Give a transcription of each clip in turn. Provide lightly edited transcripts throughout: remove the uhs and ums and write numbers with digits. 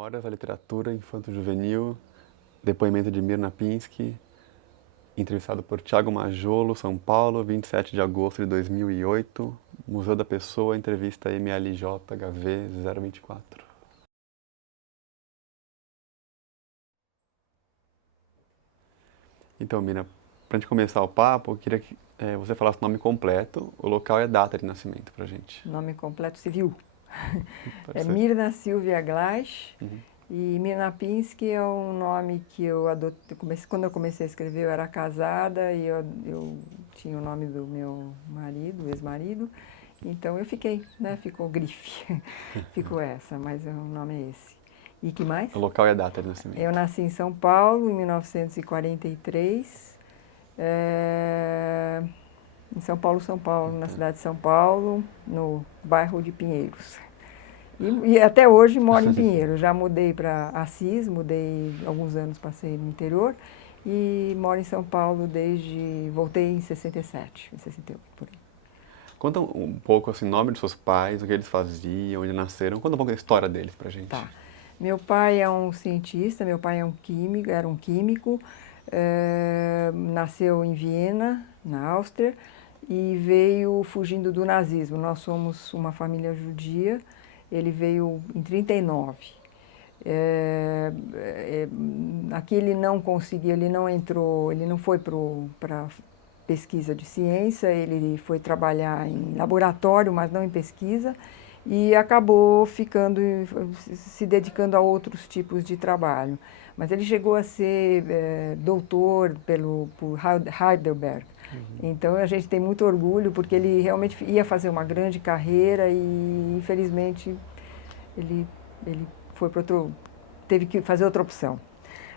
Memórias da Literatura Infanto-Juvenil, depoimento de Mirna Pinsky, entrevistado por Thiago Majolo, São Paulo, 27 de agosto de 2008, Museu da Pessoa, entrevista MLJ-HV 024. Então, Mirna, para a gente começar o papo, eu queria que você falasse o nome completo, o local e a data de nascimento para a gente. Nome completo civil. Pode É ser. Mirna Silvia Gleich. Uhum. E Mirna Pinsky é um nome que eu adotei. Quando eu comecei a escrever, eu era casada e eu tinha o nome do meu marido, ex-marido. Então eu fiquei, né? Ficou grife. Ficou essa, mas o nome é esse. E que mais? O local e a data de nascimento. Eu nasci em São Paulo, em 1943. Em São Paulo, na cidade de São Paulo, no bairro de Pinheiros. E até hoje moro em Pinheiros. Já mudei para Assis, mudei alguns anos, passei no interior. E moro em São Paulo voltei em 67, em 68, por aí. Conta um pouco assim, o nome dos seus pais, o que eles faziam, onde nasceram. Conta um pouco da história deles pra gente. Tá. Meu pai é um cientista, meu pai é um químico, era um químico, nasceu em Viena, na Áustria, e veio fugindo do nazismo. Nós somos uma família judia, ele veio em 39. Aqui ele não conseguiu, ele não entrou, ele não foi para pesquisa de ciência, ele foi trabalhar em laboratório, mas não em pesquisa, e acabou se dedicando a outros tipos de trabalho. Mas ele chegou a ser doutor por Heidelberg. Então a gente tem muito orgulho, porque ele realmente ia fazer uma grande carreira e, infelizmente, ele teve que fazer outra opção.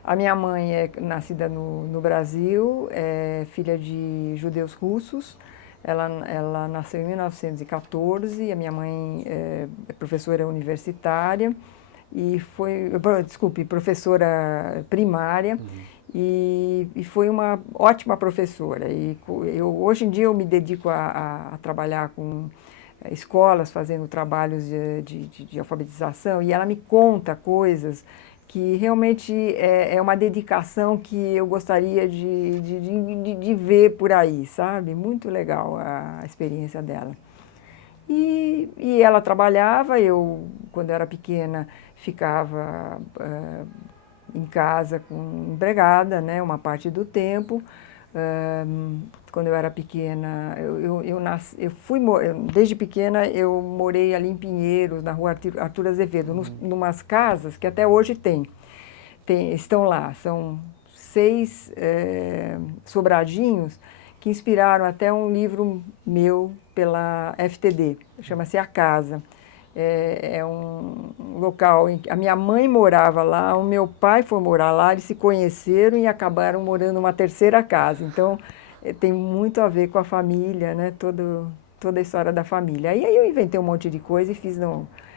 A minha mãe é nascida no Brasil, é filha de judeus russos. Ela nasceu em 1914, a minha mãe é professora universitária e professora primária. E foi uma ótima professora. Hoje em dia eu me dedico a trabalhar com escolas, fazendo trabalhos de alfabetização, e ela me conta coisas que realmente é uma dedicação que eu gostaria de ver por aí, sabe? Muito legal a experiência dela. E ela trabalhava, quando eu era pequena, ficava em casa com empregada, né, uma parte do tempo. Quando eu era pequena, desde pequena eu morei ali em Pinheiros, na rua Arthur Azevedo, numas casas que até hoje estão lá. São 6 sobradinhos que inspiraram até um livro meu pela FTD, chama-se A Casa. É um local em que a minha mãe morava lá, o meu pai foi morar lá, eles se conheceram e acabaram morando numa terceira casa. Então, tem muito a ver com a família, né? Toda a história da família. Aí eu inventei um monte de coisa e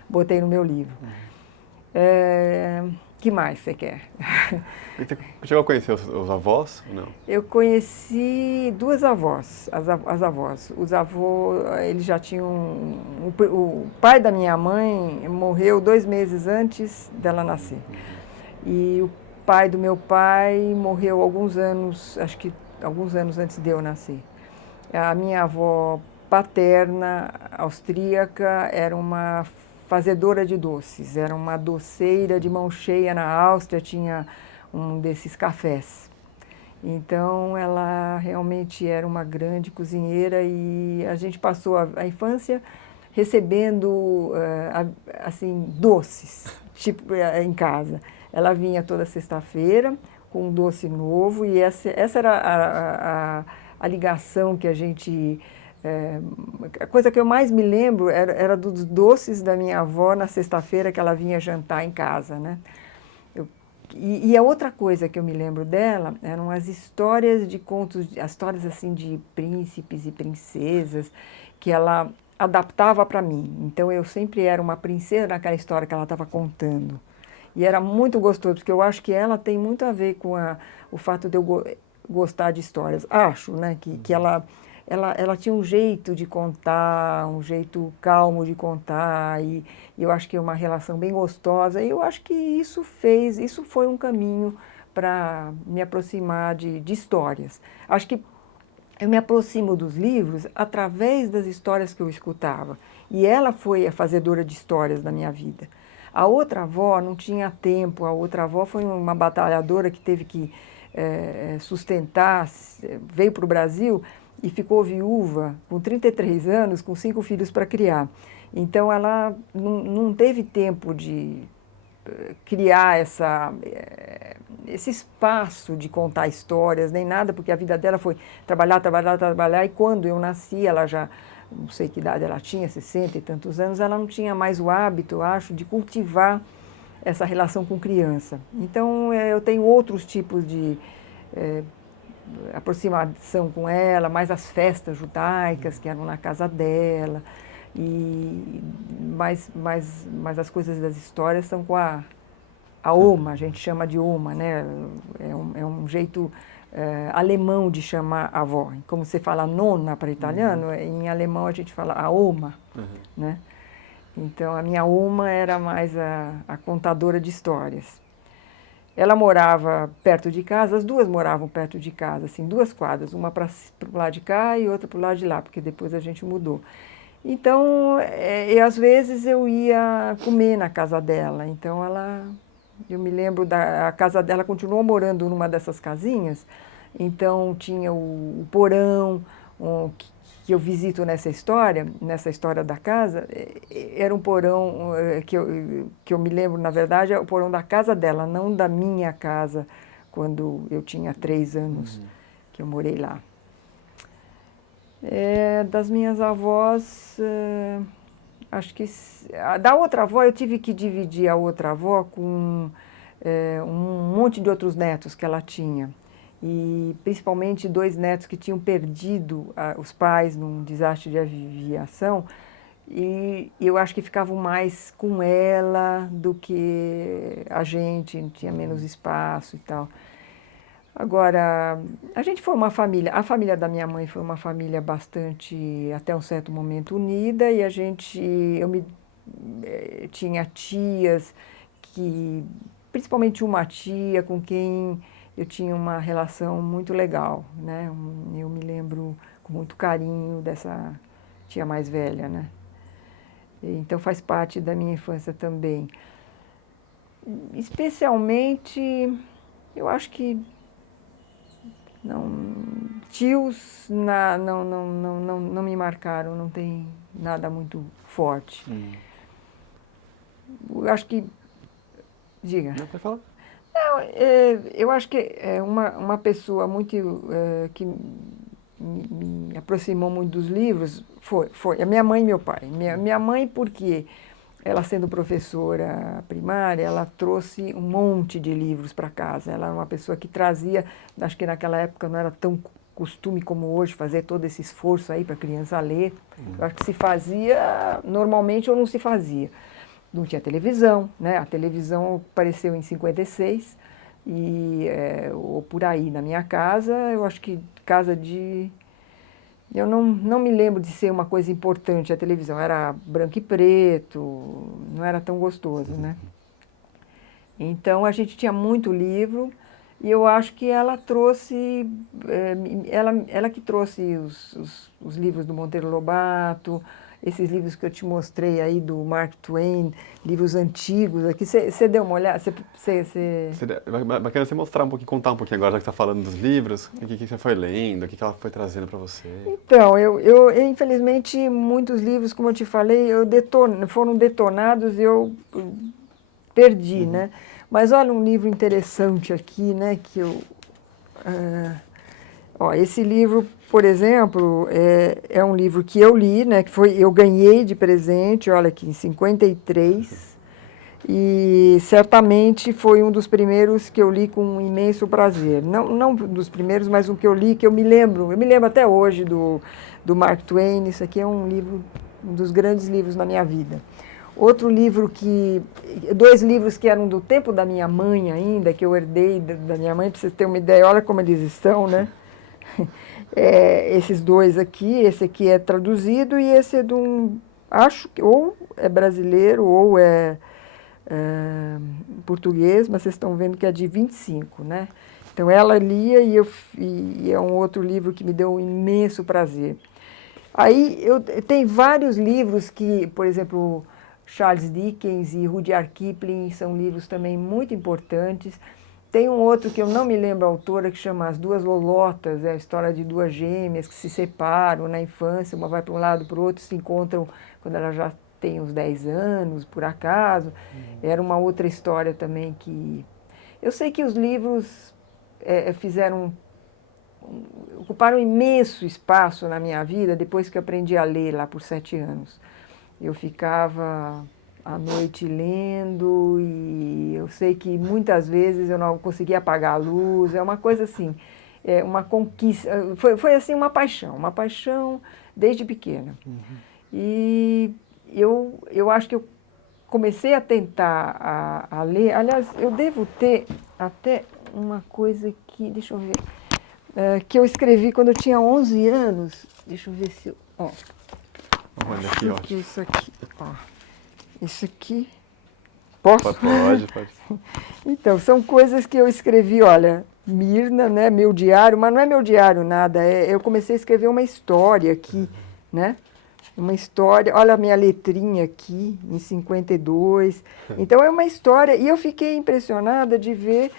botei no meu livro. Que mais você quer? Você chegou a conhecer os avós ou não? Eu conheci 2 avós, as avós. Os avós, eles já tinham... O pai da minha mãe morreu 2 meses antes dela nascer. E o pai do meu pai morreu acho que alguns anos antes de eu nascer. A minha avó paterna, austríaca, era uma fazedora de doces, era uma doceira de mão cheia na Áustria, tinha um desses cafés. Então, ela realmente era uma grande cozinheira e a gente passou a infância recebendo, assim, doces, tipo, em casa. Ela vinha toda sexta-feira com um doce novo e essa era a ligação que a gente... a coisa que eu mais me lembro era dos doces da minha avó na sexta-feira que ela vinha jantar em casa, né? E a outra coisa que eu me lembro dela eram as histórias de contos, as histórias assim de príncipes e princesas que ela adaptava para mim. Então eu sempre era uma princesa naquela história que ela estava contando. E era muito gostoso, porque eu acho que ela tem muito a ver com o fato de eu gostar de histórias. Acho, né, que ela ela tinha um jeito de contar, um jeito calmo de contar, e eu acho que é uma relação bem gostosa, e eu acho que isso foi um caminho para me aproximar de histórias. Acho que eu me aproximo dos livros através das histórias que eu escutava. E ela foi a fazedora de histórias da minha vida. A outra avó não tinha tempo, a outra avó foi uma batalhadora que teve que sustentar, veio para o Brasil e ficou viúva com 33 anos, com 5 filhos para criar. Então ela não teve tempo de criar esse espaço de contar histórias, nem nada, porque a vida dela foi trabalhar, trabalhar, trabalhar, e quando eu nasci, ela já, não sei que idade ela tinha, 60 e tantos anos, ela não tinha mais o hábito, eu acho, de cultivar essa relação com criança. Então, eu tenho outros tipos de aproximação com ela, mais as festas judaicas que eram na casa dela, mas as coisas das histórias são com a oma, a gente chama de oma, né? É um jeito alemão de chamar a avó. Como você fala nonna para italiano, em alemão a gente fala a oma, né? Então a minha oma era mais a contadora de histórias. Ela morava perto de casa, as duas moravam perto de casa, assim, 2 quadras, uma para o lado de cá e outra para o lado de lá, porque depois a gente mudou. Então, às vezes eu ia comer na casa dela, então eu me lembro a casa dela, continuou morando numa dessas casinhas, então tinha o porão, que eu visito nessa história da casa, era um porão que eu me lembro, na verdade, é o porão da casa dela, não da minha casa, quando eu tinha 3 anos que eu morei lá. Das minhas avós, acho que... Da outra avó, eu tive que dividir a outra avó com um monte de outros netos que ela tinha. E principalmente 2 netos que tinham perdido os pais num desastre de aviação. E eu acho que ficavam mais com ela do que a gente, tinha menos espaço e tal. Agora, a gente foi uma família, a família da minha mãe foi uma família bastante, até um certo momento, unida, e tinha tias, principalmente uma tia com quem eu tinha uma relação muito legal, né? Eu me lembro com muito carinho dessa tia mais velha, né? Então faz parte da minha infância também. Especialmente, eu acho que tios não me marcaram, não tem nada muito forte. Eu acho que... Diga. Não, pode falar. Não, eu acho que uma pessoa muito que me aproximou muito dos livros foi a minha mãe e meu pai. Minha mãe, porque ela sendo professora primária, ela trouxe um monte de livros para casa. Ela era uma pessoa que trazia, acho que naquela época não era tão costume como hoje, fazer todo esse esforço aí para a criança ler. Eu acho que se fazia normalmente ou não se fazia. Não tinha televisão, né? A televisão apareceu em 56, ou por aí, na minha casa, eu acho que casa de... Eu não me lembro de ser uma coisa importante a televisão, era branco e preto, não era tão gostoso, né? Então, a gente tinha muito livro, e eu acho que ela trouxe, ela que trouxe os livros do Monteiro Lobato, esses livros que eu te mostrei aí do Mark Twain, livros antigos, aqui, você deu uma olhada? Bacana você mostrar um pouquinho, contar um pouquinho agora, já que você está falando dos livros, o que você foi lendo, o que ela foi trazendo para você. Então, eu infelizmente, muitos livros, como eu te falei, foram detonados e eu perdi, né? Mas olha um livro interessante aqui, né, que esse livro, por exemplo, é um livro que eu li, né, eu ganhei de presente, olha aqui, em 53, e certamente foi um dos primeiros que eu li com um imenso prazer. Não dos primeiros, mas um que eu li, que eu me lembro até hoje do Mark Twain. Isso aqui é um dos grandes livros na minha vida. Outro livro 2 livros que eram do tempo da minha mãe ainda, que eu herdei da minha mãe, para vocês terem uma ideia, olha como eles estão, né? Esses dois aqui, esse aqui é traduzido e esse é de um, acho que ou é brasileiro ou é português, mas vocês estão vendo que é de 25, né? Então ela lia e é um outro livro que me deu um imenso prazer. Aí tem vários livros que, por exemplo, Charles Dickens e Rudyard Kipling são livros também muito importantes. Tem um outro que eu não me lembro a autora, que chama As Duas Lolotas, é a história de duas gêmeas que se separam na infância, uma vai para um lado para o outro, se encontram quando ela já tem uns 10 anos, por acaso. Era uma outra história também que... Eu sei que os livros ocuparam um imenso espaço na minha vida depois que eu aprendi a ler lá por 7 anos. Eu ficava à noite lendo e eu sei que muitas vezes eu não conseguia apagar a luz, é uma coisa assim, uma conquista, foi assim uma paixão desde pequena. E eu acho que eu comecei a tentar a ler, aliás, eu devo ter até uma coisa que, deixa eu ver, que eu escrevi quando eu tinha 11 anos, deixa eu ver se eu... Ó, olha aqui, ó. Isso aqui, ó. Isso aqui. Posso? Pode. Então, são coisas que eu escrevi, olha, Mirna, né, meu diário, mas não é meu diário nada, eu comecei a escrever uma história aqui, né? Uma história, olha a minha letrinha aqui, em 52. Então, é uma história, e eu fiquei impressionada de ver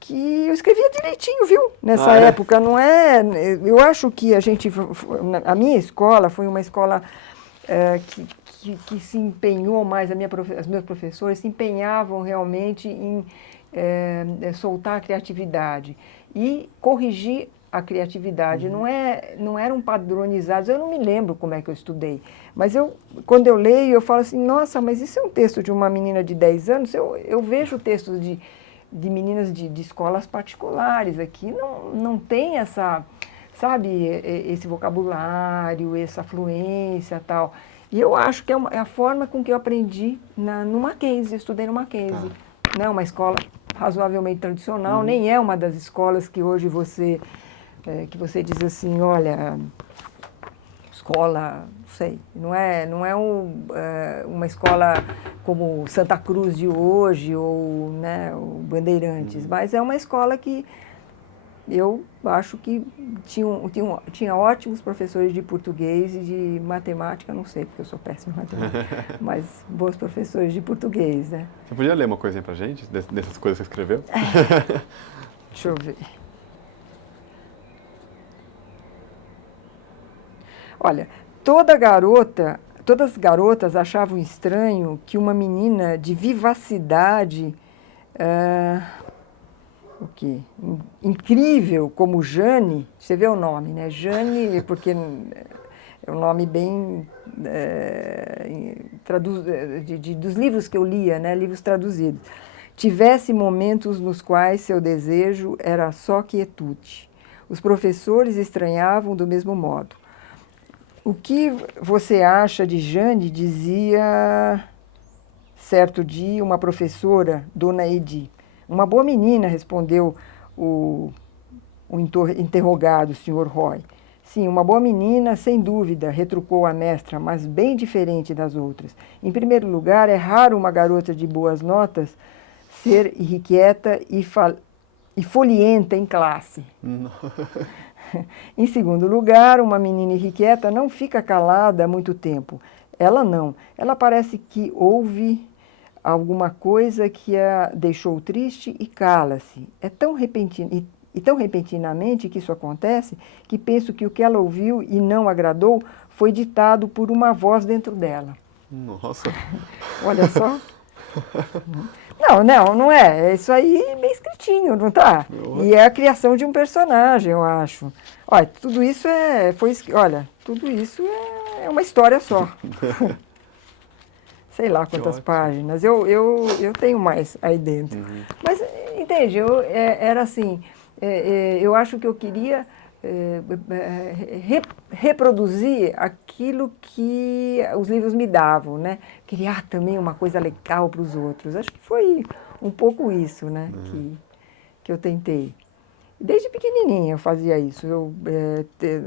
que eu escrevia direitinho, viu? Nessa época, não é... Eu acho que a minha escola foi uma escola que se empenhou mais, os meus professores se empenhavam realmente em soltar a criatividade e corrigir a criatividade. Não eram padronizados, eu não me lembro como é que eu estudei, mas quando eu leio, eu falo assim, nossa, mas isso é um texto de uma menina de 10 anos, eu vejo textos de meninas de escolas particulares aqui, não tem essa, sabe, esse vocabulário, essa fluência e tal. E eu acho que é a forma com que eu aprendi no Mackenzie, estudei no Mackenzie. Não é uma escola razoavelmente tradicional, nem é uma das escolas que hoje que você diz assim, olha, escola, não sei, não é uma escola como Santa Cruz de hoje ou, né, o Bandeirantes, mas é uma escola que eu acho que tinha ótimos professores de português e de matemática, não sei, porque eu sou péssima em matemática, mas bons professores de português, né? Você podia ler uma coisinha pra gente, dessas coisas que você escreveu? Deixa eu ver. Olha, todas as garotas achavam estranho que uma menina de vivacidade, incrível como Jane, você vê o nome, né? Jane, porque é um nome bem dos livros que eu lia, né? Livros traduzidos. Tivesse momentos nos quais seu desejo era só quietude. Os professores estranhavam do mesmo modo. O que você acha de Jane? Dizia certo dia uma professora, Dona Edi. Uma boa menina, respondeu o interrogado, Sr. Roy. Sim, uma boa menina, sem dúvida, retrucou a mestra, mas bem diferente das outras. Em primeiro lugar, é raro uma garota de boas notas ser irrequieta e folienta em classe. Em segundo lugar, uma menina irrequieta não fica calada há muito tempo. Ela não. Ela parece que ouve alguma coisa que a deixou triste e cala-se. É tão repentino, e tão repentinamente que isso acontece, que penso que o que ela ouviu e não agradou foi ditado por uma voz dentro dela. Nossa! Olha só. Não é. Isso aí bem escritinho, não tá? E é a criação de um personagem, eu acho. Olha, tudo isso tudo isso é uma história só. Sei lá quantas páginas. Eu tenho mais aí dentro. Mas, entende, era assim, eu acho que eu queria reproduzir aquilo que os livros me davam, né? Criar também uma coisa legal para os outros. Acho que foi um pouco isso, né? Que eu tentei. Desde pequenininha eu fazia isso.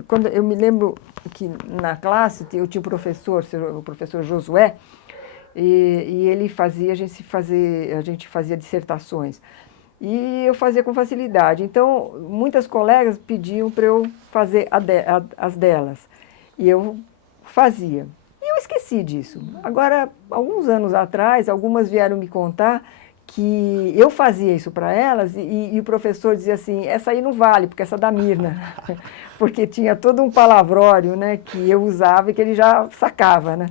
Quando eu me lembro que na classe eu tinha o professor Josué, e ele fazia a gente fazia dissertações. E eu fazia com facilidade. Então, muitas colegas pediam para eu fazer as delas. E eu fazia. E eu esqueci disso. Agora, alguns anos atrás, algumas vieram me contar que eu fazia isso para elas e o professor dizia assim, essa aí não vale, porque essa é da Mirna. Porque tinha todo um palavrório, né, que eu usava e que ele já sacava, né?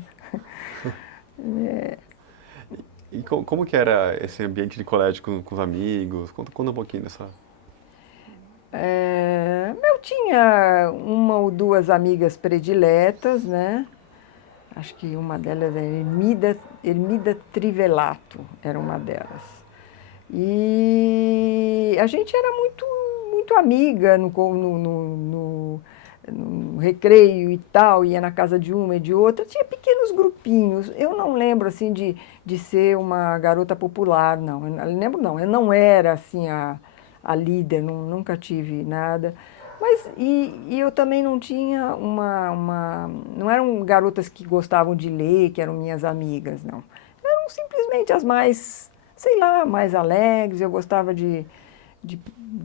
E como que era esse ambiente de colégio com os amigos? Conta um pouquinho dessa... Eu tinha uma ou duas amigas prediletas, né? Acho que uma delas é Ermida Trivelato, era uma delas. E a gente era muito amiga no recreio e tal, ia na casa de uma e de outra, tinha pequenos grupinhos. Eu não lembro assim de ser uma garota popular, não. Eu lembro não, eu não era assim a líder, nunca tive nada. Mas e eu também não tinha não eram garotas que gostavam de ler, que eram minhas amigas, não. Eram simplesmente as mais, sei lá, mais alegres. Eu gostava de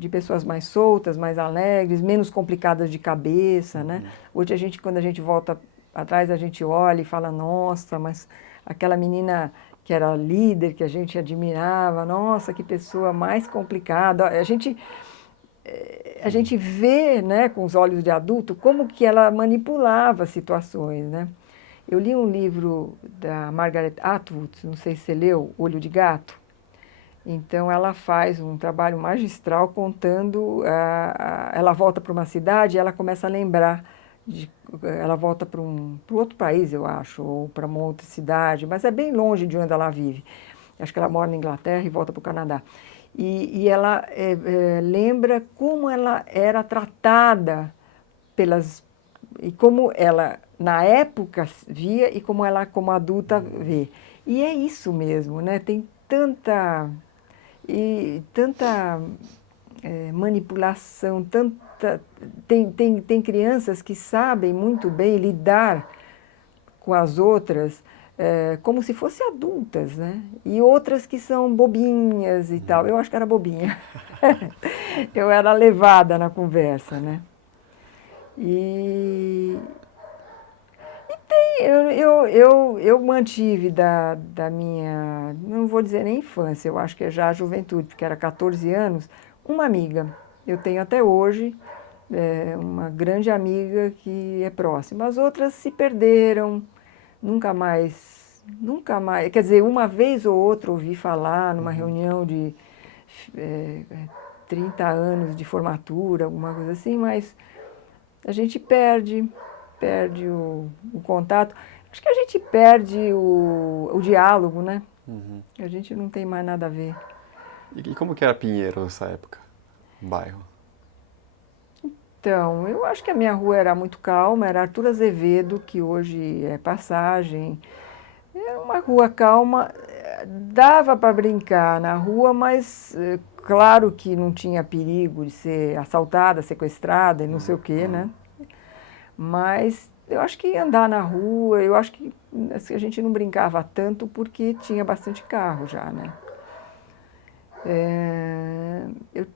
pessoas mais soltas, mais alegres, menos complicadas de cabeça, né? Hoje quando a gente volta atrás, a gente olha e fala, nossa, mas aquela menina que era líder, que a gente admirava, nossa, que pessoa mais complicada. A gente vê, né, com os olhos de adulto, como que ela manipulava situações, né? Eu li um livro da Margaret Atwood, não sei se você leu, Olho de Gato. Então, ela faz um trabalho magistral contando, ela volta para uma cidade e ela começa a lembrar, ela volta para para outro país, eu acho, ou para uma outra cidade, mas é bem longe de onde ela vive. Acho que ela mora na Inglaterra e volta para o Canadá. E ela lembra como ela era tratada e como ela, na época, via e como ela, como adulta, vê. E é isso mesmo, né? Tem tanta manipulação, tem crianças que sabem muito bem lidar com as outras como se fossem adultas, né? E outras que são bobinhas e tal. Eu acho que era bobinha. Eu era levada na conversa, né? E eu mantive da minha, não vou dizer nem infância, eu acho que é já a juventude, porque era 14 anos, uma amiga. Eu tenho até hoje uma grande amiga que é próxima. As outras se perderam, nunca mais, quer dizer, uma vez ou outra ouvi falar numa reunião de eh, 30 anos de formatura, alguma coisa assim, mas a gente perde o contato. Acho que a gente perde o diálogo, né? A gente não tem mais nada a ver. E como que era Pinheiro nessa época? O bairro? Então, eu acho que a minha rua era muito calma, era Arthur Azevedo, que hoje é Passagem. Era uma rua calma, dava para brincar na rua, mas claro que não tinha perigo de ser assaltada, sequestrada e não sei o quê, né? Mas eu acho que andar na rua, eu acho que assim, a gente não brincava tanto porque tinha bastante carro já, né? Eu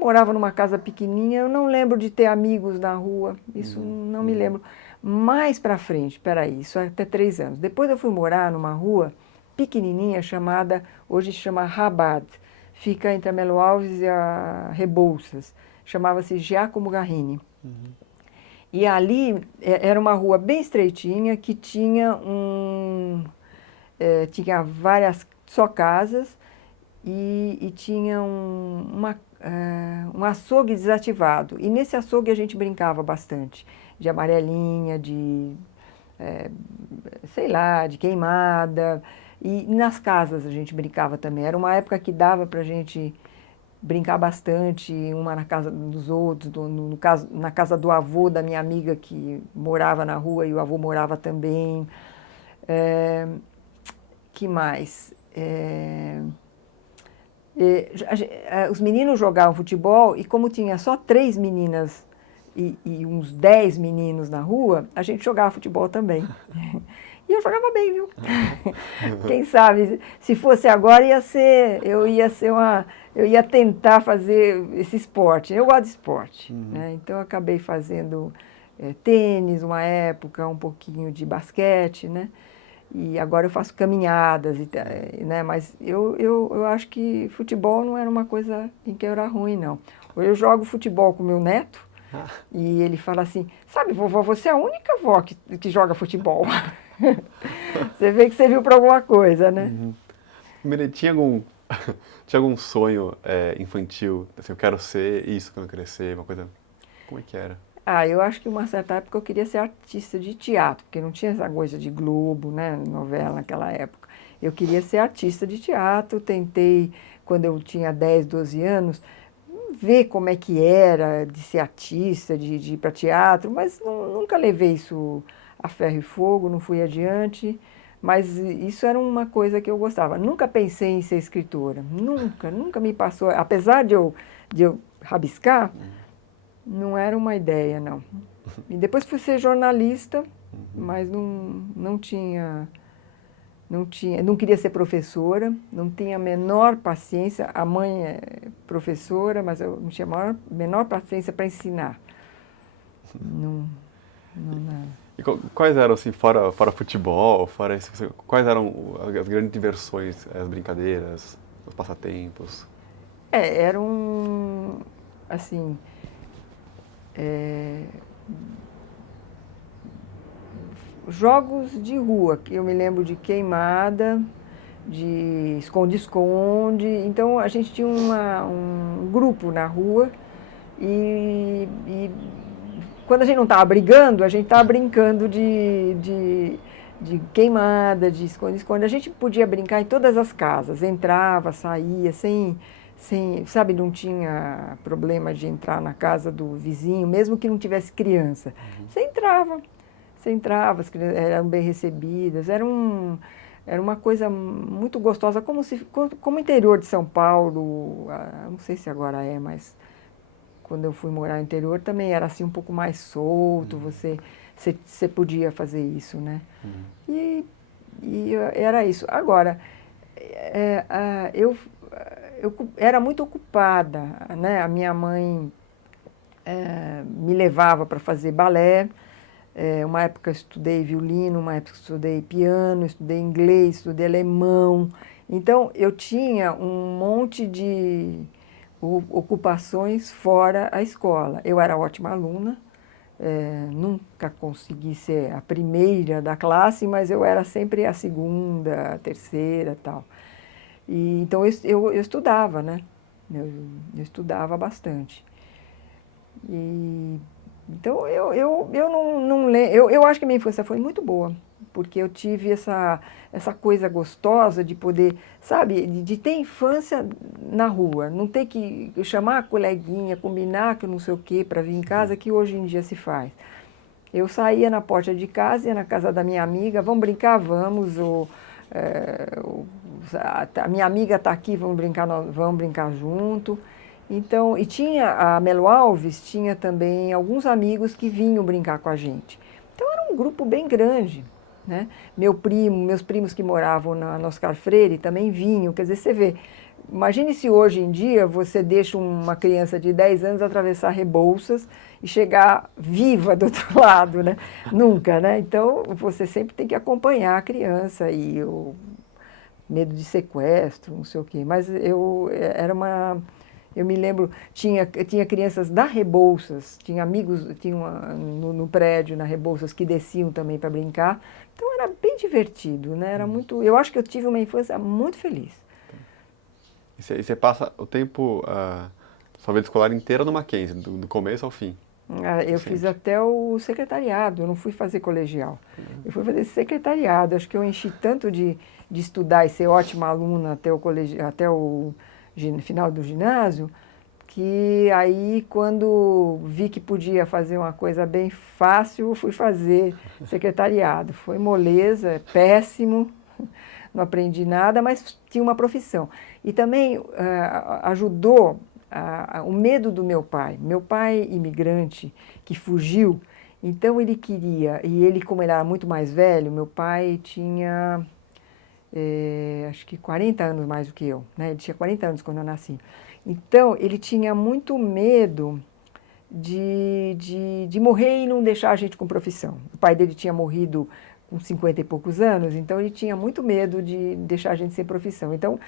morava numa casa pequenininha, eu não lembro de ter amigos na rua, isso não me lembro. Mais para frente, peraí, isso é até 3 anos. Depois eu fui morar numa rua pequenininha chamada, hoje se chama Rabat, fica entre a Melo Alves e a Rebouças, chamava-se Giacomo Garrini. E ali era uma rua bem estreitinha que tinha várias só casas e tinha um açougue desativado. E nesse açougue a gente brincava bastante, de amarelinha, sei lá, de queimada. E nas casas a gente brincava também. Era uma época que dava para a gente brincar bastante, uma na casa dos outros, no caso, na casa do avô da minha amiga que morava na rua e o avô morava também. Que mais? Os meninos jogavam futebol e como tinha só 3 meninas e uns 10 meninos na rua, a gente jogava futebol também. E eu jogava bem, viu? Quem sabe, se fosse agora, eu ia tentar fazer esse esporte. Eu gosto de esporte, né? Então eu acabei fazendo tênis uma época, um pouquinho de basquete, né? E agora eu faço caminhadas, né? Mas eu acho que futebol não era uma coisa em que eu era ruim, não. Eu jogo futebol com meu neto e ele fala assim, sabe, vovó, você é a única avó que joga futebol. Você vê que serviu para alguma coisa, né? Miriam, tinha algum sonho infantil? Assim, eu quero ser isso quando eu crescer, uma coisa... Como é que era? Eu acho que uma certa época eu queria ser artista de teatro, porque não tinha essa coisa de Globo, né, novela naquela época. Eu queria ser artista de teatro, tentei, quando eu tinha 10, 12 anos, ver como é que era de ser artista, de ir para teatro, mas nunca levei isso a ferro e fogo, não fui adiante, mas isso era uma coisa que eu gostava. Nunca pensei em ser escritora, nunca me passou, apesar de eu rabiscar, não era uma ideia, não. E depois fui ser jornalista, mas não queria ser professora, não tinha a menor paciência. A mãe é professora, mas eu não tinha a menor paciência para ensinar. Não. E quais eram, assim, fora futebol, fora isso, quais eram as grandes diversões, as brincadeiras, os passatempos? Eram, assim, jogos de rua, que eu me lembro de queimada, de esconde-esconde. Então a gente tinha um grupo na rua e quando a gente não estava brigando, a gente estava brincando de queimada, de esconde-esconde. A gente podia brincar em todas as casas, entrava, saía, sabe, não tinha problema de entrar na casa do vizinho, mesmo que não tivesse criança. Você entrava, as crianças eram bem recebidas, era uma coisa muito gostosa, como o interior de São Paulo, não sei se agora é, mas quando eu fui morar no interior também era assim um pouco mais solto, você podia fazer isso, né? E era isso. Agora, eu era muito ocupada, né? A minha mãe me levava para fazer balé. Uma época eu estudei violino, uma época eu estudei piano, estudei inglês, estudei alemão. Então, eu tinha um monte de ocupações fora a escola. Eu era ótima aluna, nunca consegui ser a primeira da classe, mas eu era sempre a segunda, a terceira e tal. Então, eu estudava, né? Eu estudava bastante. Então, eu acho que a minha infância foi muito boa, porque eu tive essa coisa gostosa de poder, sabe, de ter infância na rua, não ter que chamar a coleguinha, combinar que não sei o quê para vir em casa, que hoje em dia se faz. Eu saía na porta de casa, ia na casa da minha amiga, vamos brincar, vamos, a minha amiga está aqui, vamos brincar junto. Então, e tinha, a Melo Alves tinha também alguns amigos que vinham brincar com a gente. Então, era um grupo bem grande, né? Meus primos que moravam na Oscar Freire também vinham. Quer dizer, você vê, imagine se hoje em dia você deixa uma criança de 10 anos atravessar Rebouças e chegar viva do outro lado, né? Nunca, né? Então, você sempre tem que acompanhar a criança e o medo de sequestro, não sei o quê. Mas eu me lembro, tinha crianças da Rebouças, tinha amigos no prédio, na Rebouças, que desciam também para brincar. Então era bem divertido, né? Eu acho que eu tive uma infância muito feliz. E você passa o tempo, sua vida escolar inteira no Mackenzie, do começo ao fim? Eu fiz até o secretariado, eu não fui fazer colegial. Eu fui fazer secretariado. Acho que eu enchi tanto de estudar e ser ótima aluna até o final do ginásio, que aí quando vi que podia fazer uma coisa bem fácil, fui fazer secretariado. Foi moleza, péssimo, não aprendi nada, mas tinha uma profissão. E também ajudou o medo do meu pai. Meu pai, imigrante, que fugiu, então ele queria, e ele, como ele era muito mais velho, meu pai tinha, acho que 40 anos mais do que eu, né? Ele tinha 40 anos quando eu nasci. Então, ele tinha muito medo de morrer e não deixar a gente com profissão. O pai dele tinha morrido com 50 e poucos anos, então ele tinha muito medo de deixar a gente sem profissão. Então,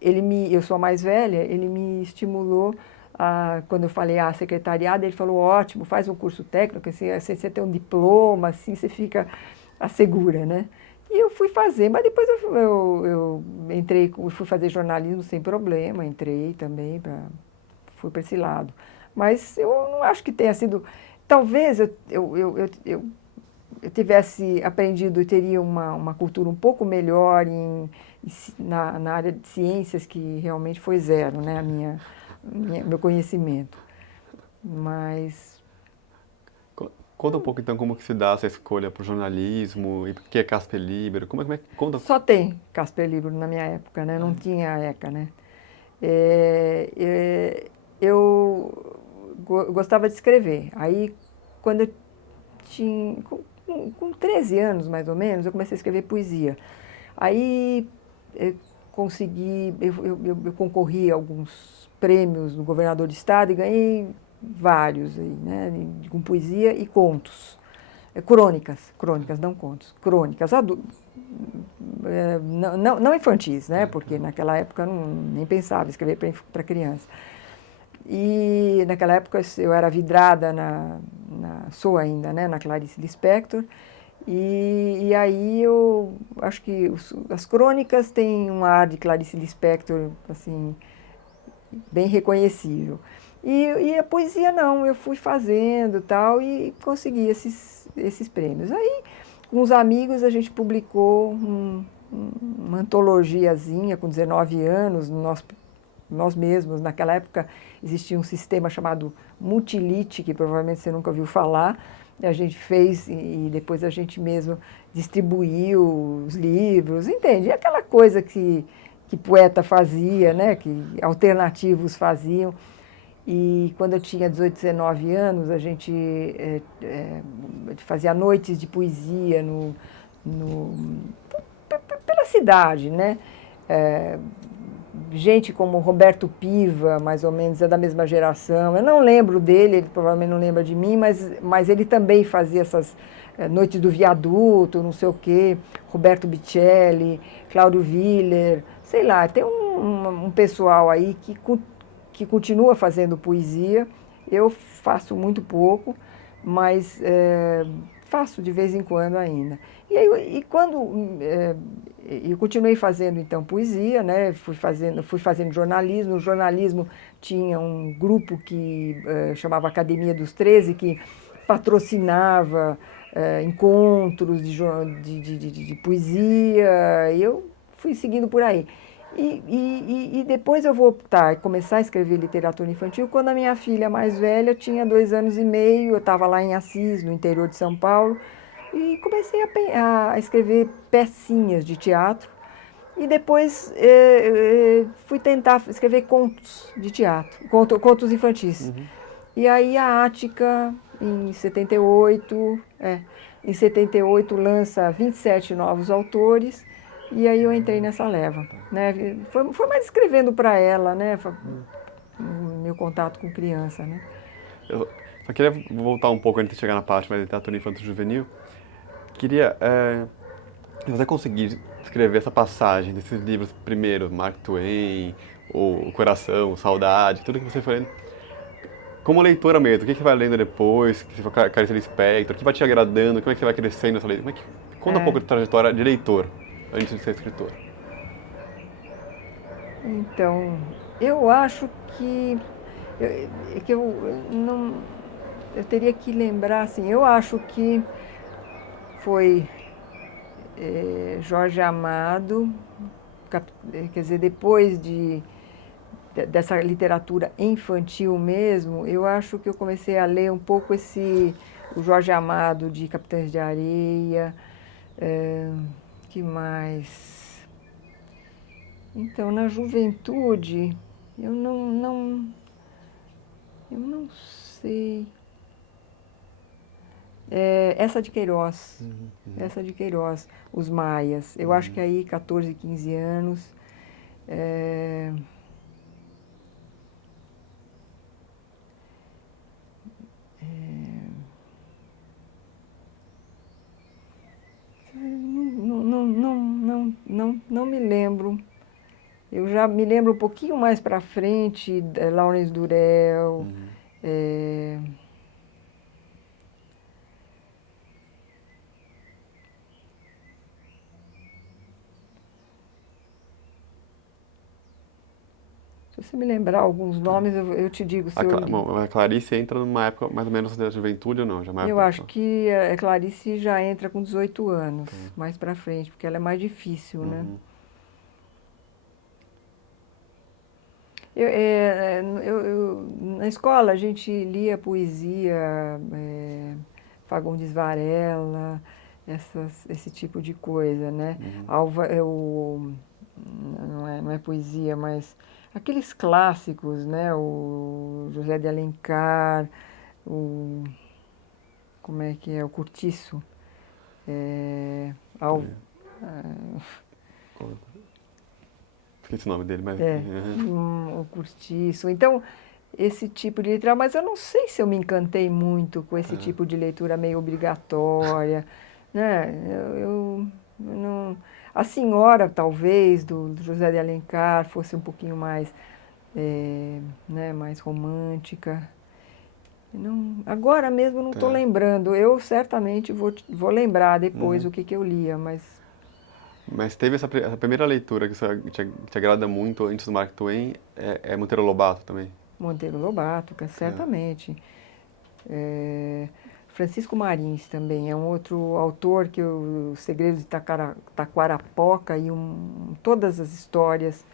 eu sou a mais velha, ele me estimulou, quando eu falei, secretariado, ele falou, ótimo, faz um curso técnico, assim, você tem um diploma, assim, você fica assegura, né? E eu fui fazer, mas depois eu entrei, fui fazer jornalismo sem problema, entrei também, fui para esse lado. Mas eu não acho que tenha sido... Talvez eu tivesse aprendido e teria uma cultura um pouco melhor na área de ciências, que realmente foi zero, né, meu conhecimento. Mas... Conta um pouco então como que se dá essa escolha para o jornalismo e o que é Casper Libero, conta. Só tem Casper Libero na minha época, né? Não tinha ECA, né? Eu gostava de escrever. Aí, quando eu tinha... Com 13 anos, mais ou menos, eu comecei a escrever poesia. Aí, eu concorri a alguns prêmios no governador de estado e ganhei vários, aí, né, com poesia e contos. Crônicas, não contos. Crônicas, não infantis, né, porque naquela época eu nem pensava em escrever para criança. E naquela época eu era vidrada, sou ainda, né, na Clarice Lispector, e aí eu acho que as crônicas têm um ar de Clarice Lispector, assim, bem reconhecível. E a poesia não, eu fui fazendo tal e consegui esses prêmios. Aí, com os amigos, a gente publicou uma antologiazinha com 19 anos, nós mesmos. Naquela época existia um sistema chamado Multilite, que provavelmente você nunca ouviu falar. A gente fez e depois a gente mesmo distribuiu os livros, entende? E aquela coisa que poeta fazia, né? Que alternativos faziam. E quando eu tinha 18, 19 anos, a gente fazia noites de poesia pela cidade, né? Gente como Roberto Piva, mais ou menos, é da mesma geração. Eu não lembro dele, ele provavelmente não lembra de mim, mas ele também fazia essas noites do viaduto, não sei o quê. Roberto Bicelli, Cláudio Willer, sei lá, tem um pessoal aí que continua fazendo poesia. Eu faço muito pouco, mas faço de vez em quando ainda. Quando eu continuei fazendo então poesia, né? Fui fazendo jornalismo. O jornalismo tinha um grupo que chamava Academia dos 13, que patrocinava encontros de poesia. E eu fui seguindo por aí. E depois eu vou começar a escrever literatura infantil quando a minha filha mais velha tinha 2 anos e meio. Eu estava lá em Assis, no interior de São Paulo, e comecei a escrever pecinhas de teatro. E depois fui tentar escrever contos de teatro, contos infantis. Uhum. E aí a Ática, em 78, lança 27 novos autores. E aí eu entrei nessa leva, né? Foi mais escrevendo para ela, né? Meu contato com criança, né? Eu só queria voltar um pouco antes de chegar na parte mais literatura infanto-juvenil. Queria, se você conseguir escrever essa passagem desses livros primeiro, Mark Twain, O Coração, Saudade, tudo que você foi lendo, como leitora mesmo, o que você vai lendo depois, que você vai Clarice Lispector, o que vai te agradando, como é que você vai crescendo nessa leitura? Conta um pouco da trajetória de leitor, antes de ser escritor. Então, eu acho que eu teria que lembrar, assim, eu acho que foi Jorge Amado, quer dizer, depois dessa literatura infantil mesmo, eu acho que eu comecei a ler um pouco o Jorge Amado de Capitães de Areia, que mais? Então, na juventude, eu não sei. Essa de Queiroz, essa de Queiroz, Os Maias. Eu acho que aí, 14, 15 anos. É, não me lembro. Eu já me lembro um pouquinho mais para frente, Lawrence Durrell. é, Se você me lembrar alguns nomes, eu te digo se eu li. Bom, a Clarice entra numa época mais ou menos da juventude ou não? Já é uma Eu época, acho que a Clarice já entra com 18 anos, mais para frente, porque ela é mais difícil, né? Na escola a gente lia poesia, Fagundes Varela, esse tipo de coisa, né? Não é poesia, mas aqueles clássicos, né? O José de Alencar, como é que é? O Cortiço. É, Al- esqueci o nome dele, mas... o Cortiço. Então, esse tipo de leitura, mas eu não sei se eu me encantei muito com esse tipo de leitura meio obrigatória, né? Eu não... A Senhora, talvez, do José de Alencar, fosse um pouquinho mais, né, mais romântica. Não, agora mesmo não estou lembrando. Eu certamente vou lembrar depois o que eu lia, mas... Mas teve essa primeira leitura que te agrada muito antes do Mark Twain, é Monteiro Lobato também? Monteiro Lobato, certamente. Francisco Marins também é um outro autor que Os Segredos de Taquarapoca e todas as histórias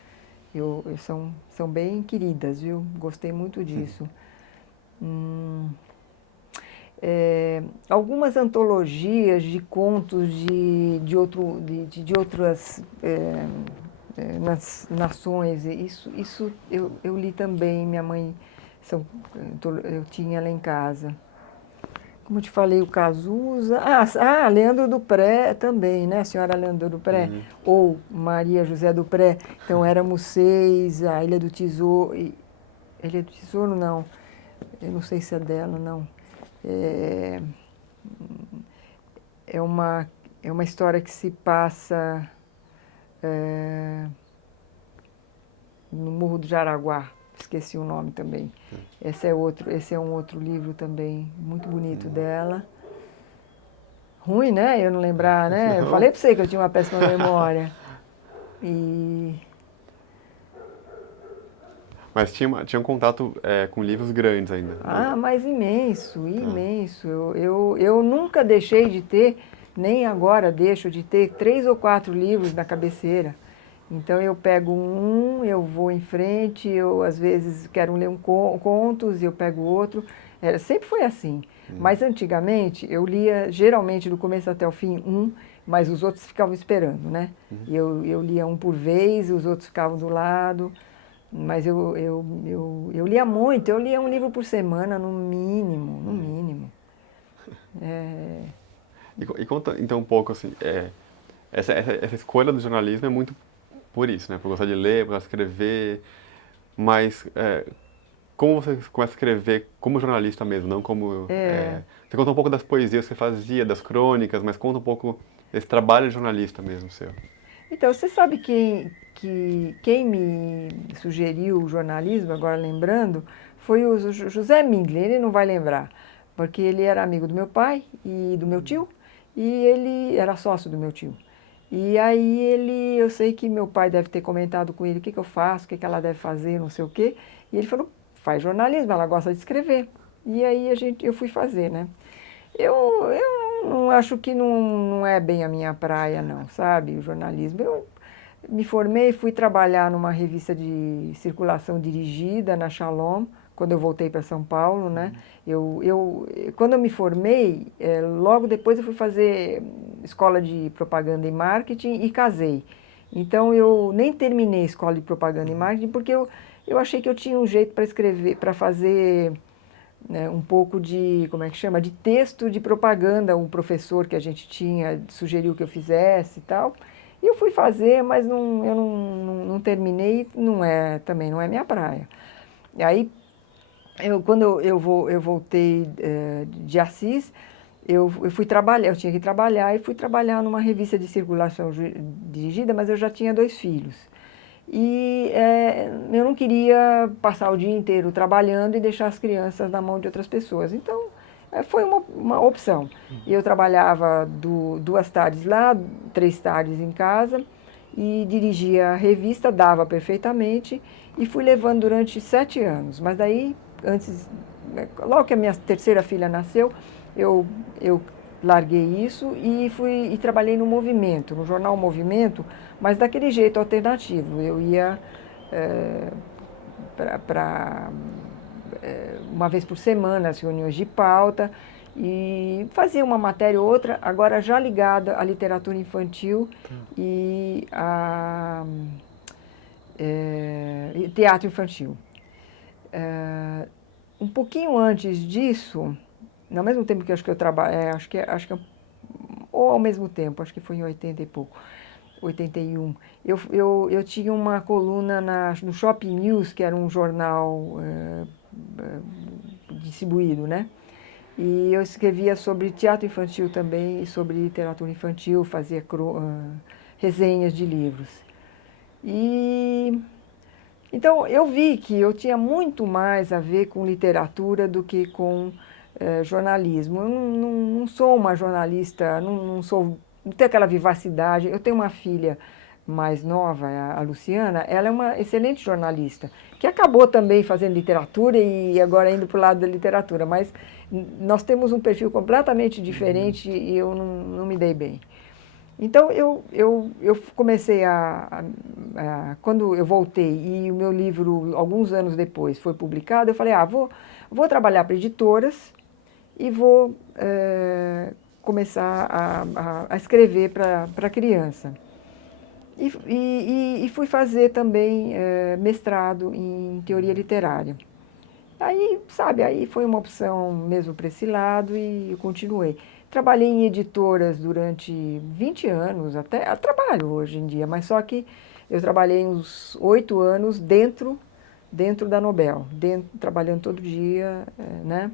são bem queridas, viu? Gostei muito disso. Algumas antologias de contos de outras nações, isso eu li também, minha mãe, eu tinha lá em casa. Como eu te falei, o Cazuza. Leandro Dupré também, né? A senhora Leandro Dupré. Ou Maria José Dupré. Então, éramos 6, a Ilha do Tesouro. Ilha do Tesouro, não. Eu não sei se é dela, não. É uma história que se passa no Morro do Jaraguá. Esqueci o nome também. Esse é um outro livro também, muito bonito dela. Ruim, né? Eu não lembrar, né? Eu falei para você que eu tinha uma péssima memória. Mas tinha um contato com livros grandes ainda. Mas imenso, imenso. Eu nunca deixei de ter, nem agora deixo de ter, 3 ou 4 livros na cabeceira. Então eu pego eu vou em frente, eu às vezes quero ler contos, eu pego outro. Sempre foi assim. Mas antigamente eu lia geralmente do começo até o fim mas os outros ficavam esperando, né? Eu lia um por vez, os outros ficavam do lado. Mas eu lia muito, eu lia um livro por semana, no mínimo, no mínimo. E conta então um pouco assim, essa escolha do jornalismo é muito por isso, né? Por gostar de ler, por gostar de escrever, mas como você começa a escrever como jornalista mesmo, não como... você conta um pouco das poesias que você fazia, das crônicas, mas conta um pouco desse trabalho de jornalista mesmo seu. Então, você sabe quem me sugeriu o jornalismo, agora lembrando, foi o José Mindler, ele não vai lembrar, porque ele era amigo do meu pai e do meu tio, e ele era sócio do meu tio. E aí eu sei que meu pai deve ter comentado com ele o que eu faço, o que ela deve fazer, não sei o quê, e ele falou, faz jornalismo, ela gosta de escrever. E aí eu fui fazer, né? Eu não acho que não é bem a minha praia, não, sabe? O jornalismo. Eu me formei, fui trabalhar numa revista de circulação dirigida na Shalom, quando eu voltei para São Paulo, né? Quando eu me formei, logo depois eu fui fazer escola de propaganda e marketing e casei. Então eu nem terminei a escola de propaganda e marketing porque eu achei que eu tinha um jeito para escrever, para fazer, né, um pouco de, como é que chama, de texto de propaganda. Um professor que a gente tinha sugeriu que eu fizesse e tal. E eu fui fazer, mas eu não terminei, também não é minha praia. E aí, quando eu voltei de Assis, eu fui trabalhar, eu tinha que trabalhar e fui trabalhar numa revista de circulação dirigida, mas eu já tinha 2 filhos. E eu não queria passar o dia inteiro trabalhando e deixar as crianças na mão de outras pessoas. Então, foi uma opção. Eu trabalhava 2 tardes lá, 3 tardes em casa, e dirigia a revista, dava perfeitamente, e fui levando durante 7 anos. Mas daí, logo que a minha terceira filha nasceu, eu larguei isso e trabalhei no Movimento, no jornal Movimento, mas daquele jeito alternativo. Eu ia uma vez por semana as reuniões de pauta e fazia uma matéria ou outra, agora já ligada à literatura infantil e teatro infantil. Um pouquinho antes disso, ao mesmo tempo que eu acho que eu trabalho, ou ao mesmo tempo, acho que foi em 80 e pouco, 81, eu tinha uma coluna no Shopping News, que era um jornal distribuído, né? E eu escrevia sobre teatro infantil também e sobre literatura infantil, fazia resenhas de livros. Então, eu vi que eu tinha muito mais a ver com literatura do que com jornalismo. Eu não sou uma jornalista, não tenho aquela vivacidade. Eu tenho uma filha mais nova, a Luciana, ela é uma excelente jornalista, que acabou também fazendo literatura e agora indo para o lado da literatura, mas nós temos um perfil completamente diferente e eu não me dei bem. Então, eu comecei quando eu voltei e o meu livro, alguns anos depois, foi publicado, eu falei, vou trabalhar para editoras e vou começar a escrever para criança. E fui fazer também mestrado em teoria literária. Aí foi uma opção mesmo para esse lado e eu continuei. Trabalhei em editoras durante 20 anos, até trabalho hoje em dia, mas só que eu trabalhei uns 8 anos dentro da Nobel, trabalhando todo dia, né?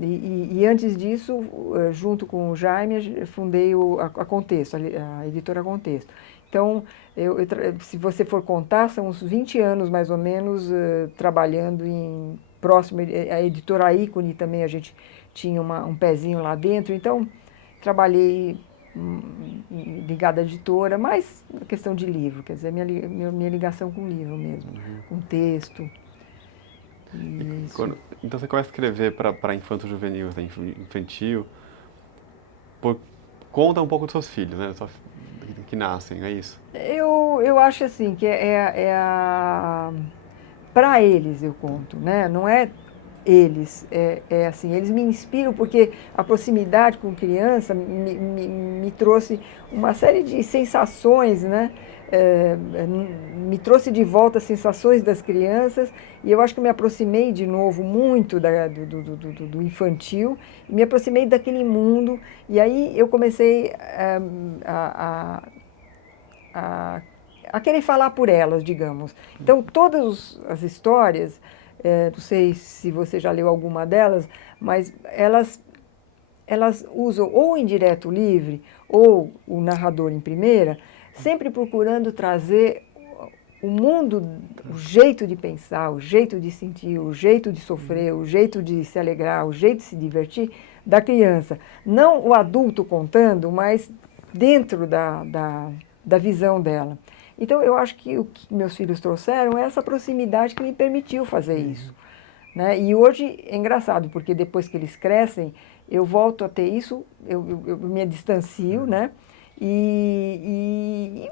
E antes disso, junto com o Jaime, fundei a Contexto, a editora Contexto. Então, se você for contar, são uns 20 anos mais ou menos trabalhando próximo, a editora Ícone também a gente tinha um pezinho lá dentro, então trabalhei ligada à editora, mas questão de livro, quer dizer, minha ligação com o livro mesmo, com texto. Então você começa a escrever para infanto-juvenil, né, infantil, conta um pouco dos seus filhos, né, que nascem, é isso? Eu acho assim, que para eles eu conto, né? Não é eles, assim, eles me inspiram porque a proximidade com criança me trouxe uma série de sensações, né? Me trouxe de volta as sensações das crianças e eu acho que me aproximei de novo muito do infantil, me aproximei daquele mundo e aí eu comecei a querer falar por elas, digamos. Então, todas as histórias, não sei se você já leu alguma delas, mas elas usam ou o indireto livre ou o narrador em primeira, sempre procurando trazer o mundo, o jeito de pensar, o jeito de sentir, o jeito de sofrer, o jeito de se alegrar, o jeito de se divertir da criança. Não o adulto contando, mas dentro da visão dela. Então, eu acho que o que meus filhos trouxeram é essa proximidade que me permitiu fazer isso. Né? E hoje é engraçado, porque depois que eles crescem, eu volto a ter isso, eu me distancio, né? E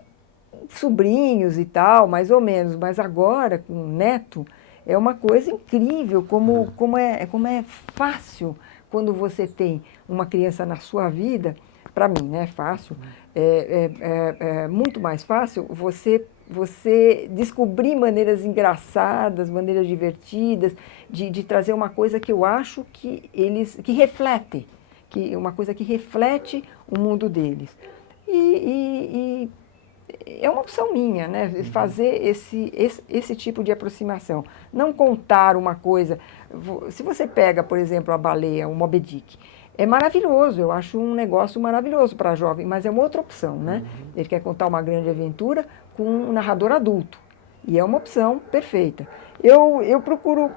sobrinhos e tal, mais ou menos. Mas agora, com o neto, É uma coisa incrível como é fácil quando você tem uma criança na sua vida. Para mim, né, é fácil. É muito mais fácil você descobrir maneiras engraçadas, maneiras divertidas, de trazer uma coisa que eu acho que reflete, uma coisa que reflete o mundo deles. E é uma opção minha, né, fazer esse tipo de aproximação. Não contar uma coisa. Se você pega, por exemplo, a baleia, o Moby Dick, é maravilhoso, eu acho um negócio maravilhoso para jovem, mas é uma outra opção, né? Ele quer contar uma grande aventura com um narrador adulto. E é uma opção perfeita. Eu procuro,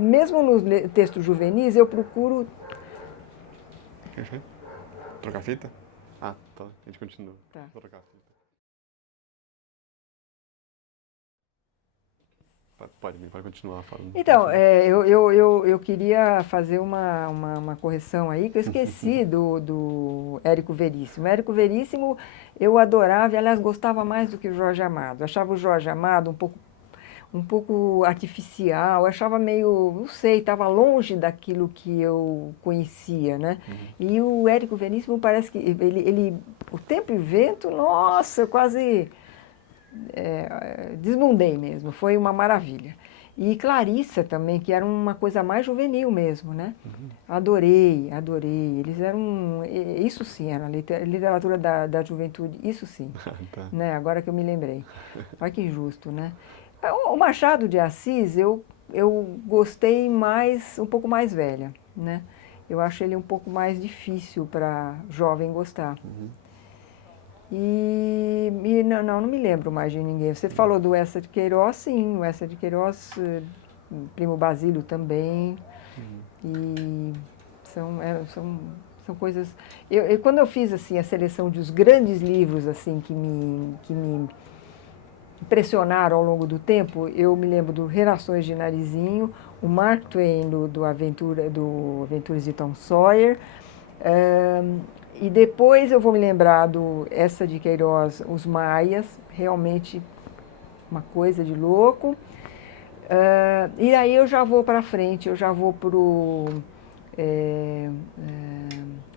mesmo nos textos juvenis, eu procuro... Trocar fita? Ah, tá. A gente continua. Tá. Vou trocar a fita. Pode continuar falando. Então, eu queria fazer uma correção aí, que eu esqueci do Érico Veríssimo. Érico Veríssimo eu adorava, e aliás, gostava mais do que o Jorge Amado. Eu achava o Jorge Amado um pouco artificial, eu achava meio, não sei, estava longe daquilo que eu conhecia, né? E o Érico Veríssimo parece que o Tempo e o Vento, nossa, eu quase... desbundei mesmo, foi uma maravilha. E Clarissa também, que era uma coisa mais juvenil mesmo, né? Adorei. Eles eram, isso sim, era literatura da juventude, isso sim. Tá. Né? Agora que eu me lembrei. Olha que injusto, né? O Machado de Assis, eu gostei mais, um pouco mais velha, né? Eu acho ele um pouco mais difícil para jovem gostar. E não me lembro mais de ninguém. Você falou do Eça de Queiroz, sim, o Eça de Queiroz, Primo Basílio também. E são coisas... Quando eu fiz assim, a seleção dos grandes livros assim, que me impressionaram ao longo do tempo, eu me lembro do Renações de Narizinho, o Mark Twain do Aventuras de Tom Sawyer, e depois eu vou me lembrar do Eça de Queiroz, Os Maias, realmente uma coisa de louco. E aí eu já vou para frente, eu já vou para o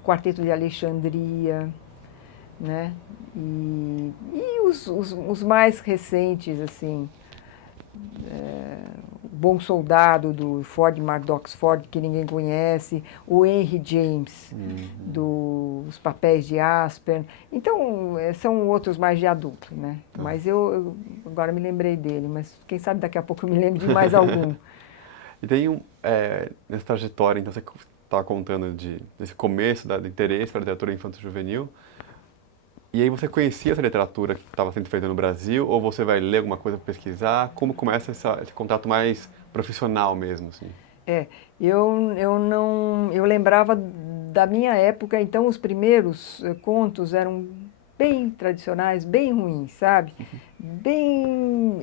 Quarteto de Alexandria, né? E os mais recentes, assim, o Bom Soldado, do Ford Madox Ford, que ninguém conhece, o Henry James, dos Papéis de Aspen. Então, são outros mais de adulto, né? Mas eu agora me lembrei dele, mas quem sabe daqui a pouco eu me lembro de mais algum. E tem nessa trajetória, então você estava contando desse começo do interesse pela literatura infanto-juvenil, e aí você conhecia essa literatura que estava sendo feita no Brasil, ou você vai ler alguma coisa para pesquisar? Como começa esse contato mais profissional mesmo, assim? Eu lembrava da minha época, então os primeiros contos eram bem tradicionais, bem ruins, sabe? Bem,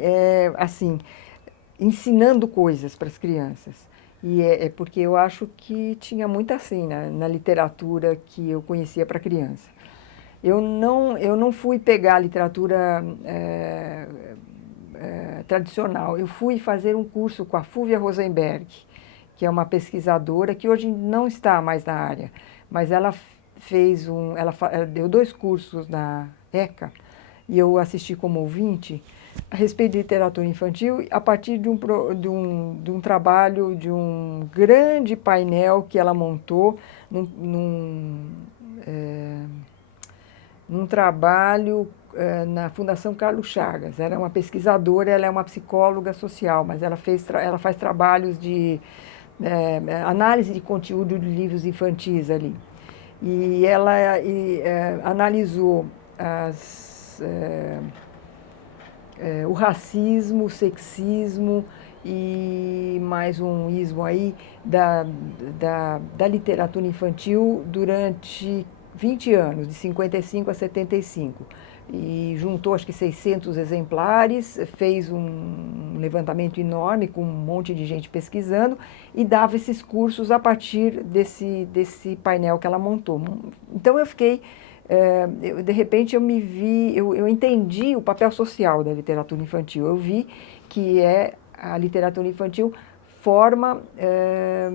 assim, ensinando coisas para as crianças. E é porque eu acho que tinha muito assim na literatura que eu conhecia para criança. Eu não fui pegar a literatura tradicional. Eu fui fazer um curso com a Fúvia Rosenberg, que é uma pesquisadora que hoje não está mais na área, mas ela deu 2 cursos na ECA, e eu assisti como ouvinte, a respeito de literatura infantil, a partir de um trabalho, de um grande painel que ela montou num trabalho na Fundação Carlos Chagas. Ela é uma pesquisadora, ela é uma psicóloga social, mas ela faz trabalhos de análise de conteúdo de livros infantis ali. E ela analisou o racismo, o sexismo e mais um ismo aí da literatura infantil durante 20 anos, de 55 a 75. E juntou acho que 600 exemplares, fez um levantamento enorme com um monte de gente pesquisando e dava esses cursos a partir desse painel que ela montou. Então eu fiquei, de repente eu entendi o papel social da literatura infantil. Eu vi que é a literatura infantil forma, é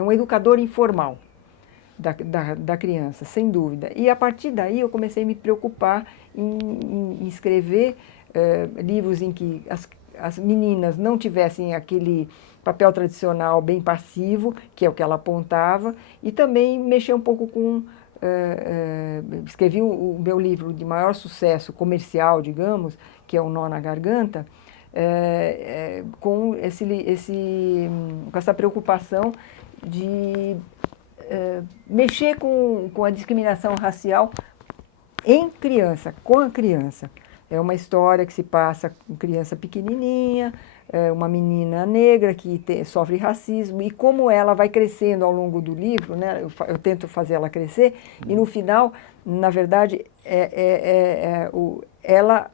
um educador informal da criança, sem dúvida. E a partir daí eu comecei a me preocupar em escrever livros em que as meninas não tivessem aquele papel tradicional bem passivo, que é o que ela apontava, e também mexer um pouco com... escrevi o meu livro de maior sucesso comercial, digamos, que é O Nó na Garganta, com essa preocupação de mexer com a discriminação racial em criança, com a criança. É uma história que se passa com criança pequenininha, uma menina negra que sofre racismo, e como ela vai crescendo ao longo do livro, né, eu tento fazer ela crescer, e no final, na verdade, ela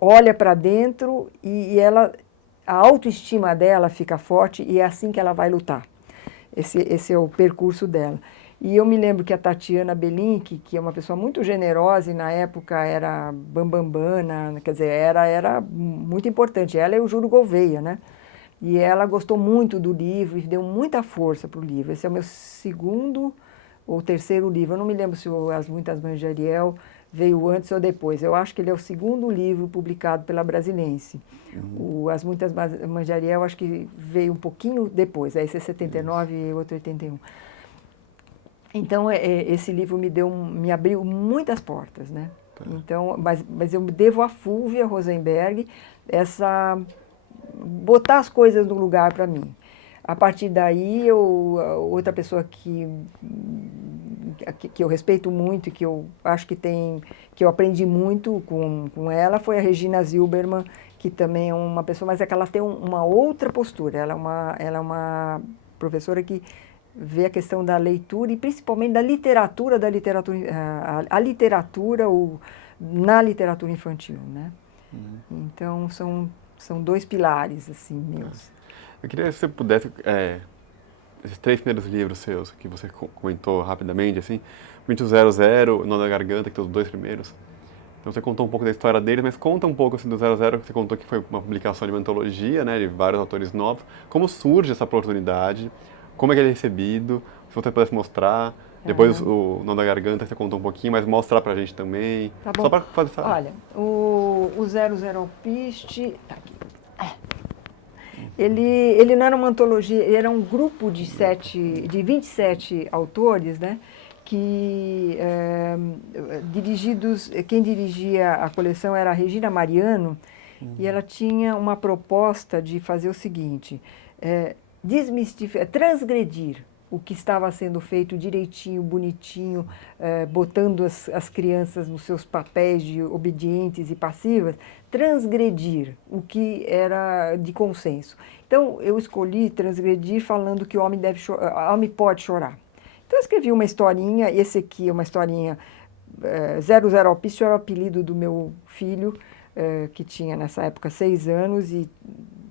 olha para dentro e a autoestima dela fica forte, e é assim que ela vai lutar. Esse é o percurso dela. E eu me lembro que a Tatiana Belink, que é uma pessoa muito generosa e na época era bambambana, quer dizer, era muito importante. Ela é o Júlio Gouveia, né? E ela gostou muito do livro e deu muita força para o livro. Esse é o meu segundo ou terceiro livro. Eu não me lembro se As Muitas Mães de Ariel veio antes ou depois. Eu acho que ele é o segundo livro publicado pela Brasilense. As Muitas Mães de Ariel, acho que veio um pouquinho depois. Esse é 79 e outro 81. Então, esse livro me abriu muitas portas, né? Então, mas eu devo à Fúvia Rosenberg botar as coisas no lugar para mim. A partir daí, outra pessoa que eu respeito muito e que eu acho que eu aprendi muito com ela foi a Regina Zilberman, que também é uma pessoa, mas é que ela tem uma outra postura. Ela é uma professora que vê a questão da leitura e principalmente da literatura, a literatura na literatura infantil, né? Então, são dois pilares, assim, meus. Eu queria que você pudesse, esses 3 primeiros livros seus, que você comentou rapidamente, assim, 2000, Nó da Garganta, que são os 2 primeiros. Então você contou um pouco da história deles, mas conta um pouco assim, do 00, que você contou que foi uma publicação de uma antologia, né, de vários autores novos. Como surge essa oportunidade? Como é que ele é recebido? Se você pudesse mostrar. Depois o Nó da Garganta, você contou um pouquinho, mas mostrar pra gente também. Tá bom. Só para fazer essa... Olha, o 00 Alpiste... Tá aqui. Ele não era uma antologia, ele era um grupo de 27 autores, né? Que quem dirigia a coleção era a Regina Mariano, e ela tinha uma proposta de fazer o seguinte, desmistificar, transgredir o que estava sendo feito direitinho, bonitinho, botando as crianças nos seus papéis de obedientes e passivas, transgredir o que era de consenso. Então, eu escolhi transgredir falando que o homem pode chorar. Então, eu escrevi uma historinha, esse aqui é uma historinha, 00 Alpiste era o apelido do meu filho, que tinha nessa época 6 anos, e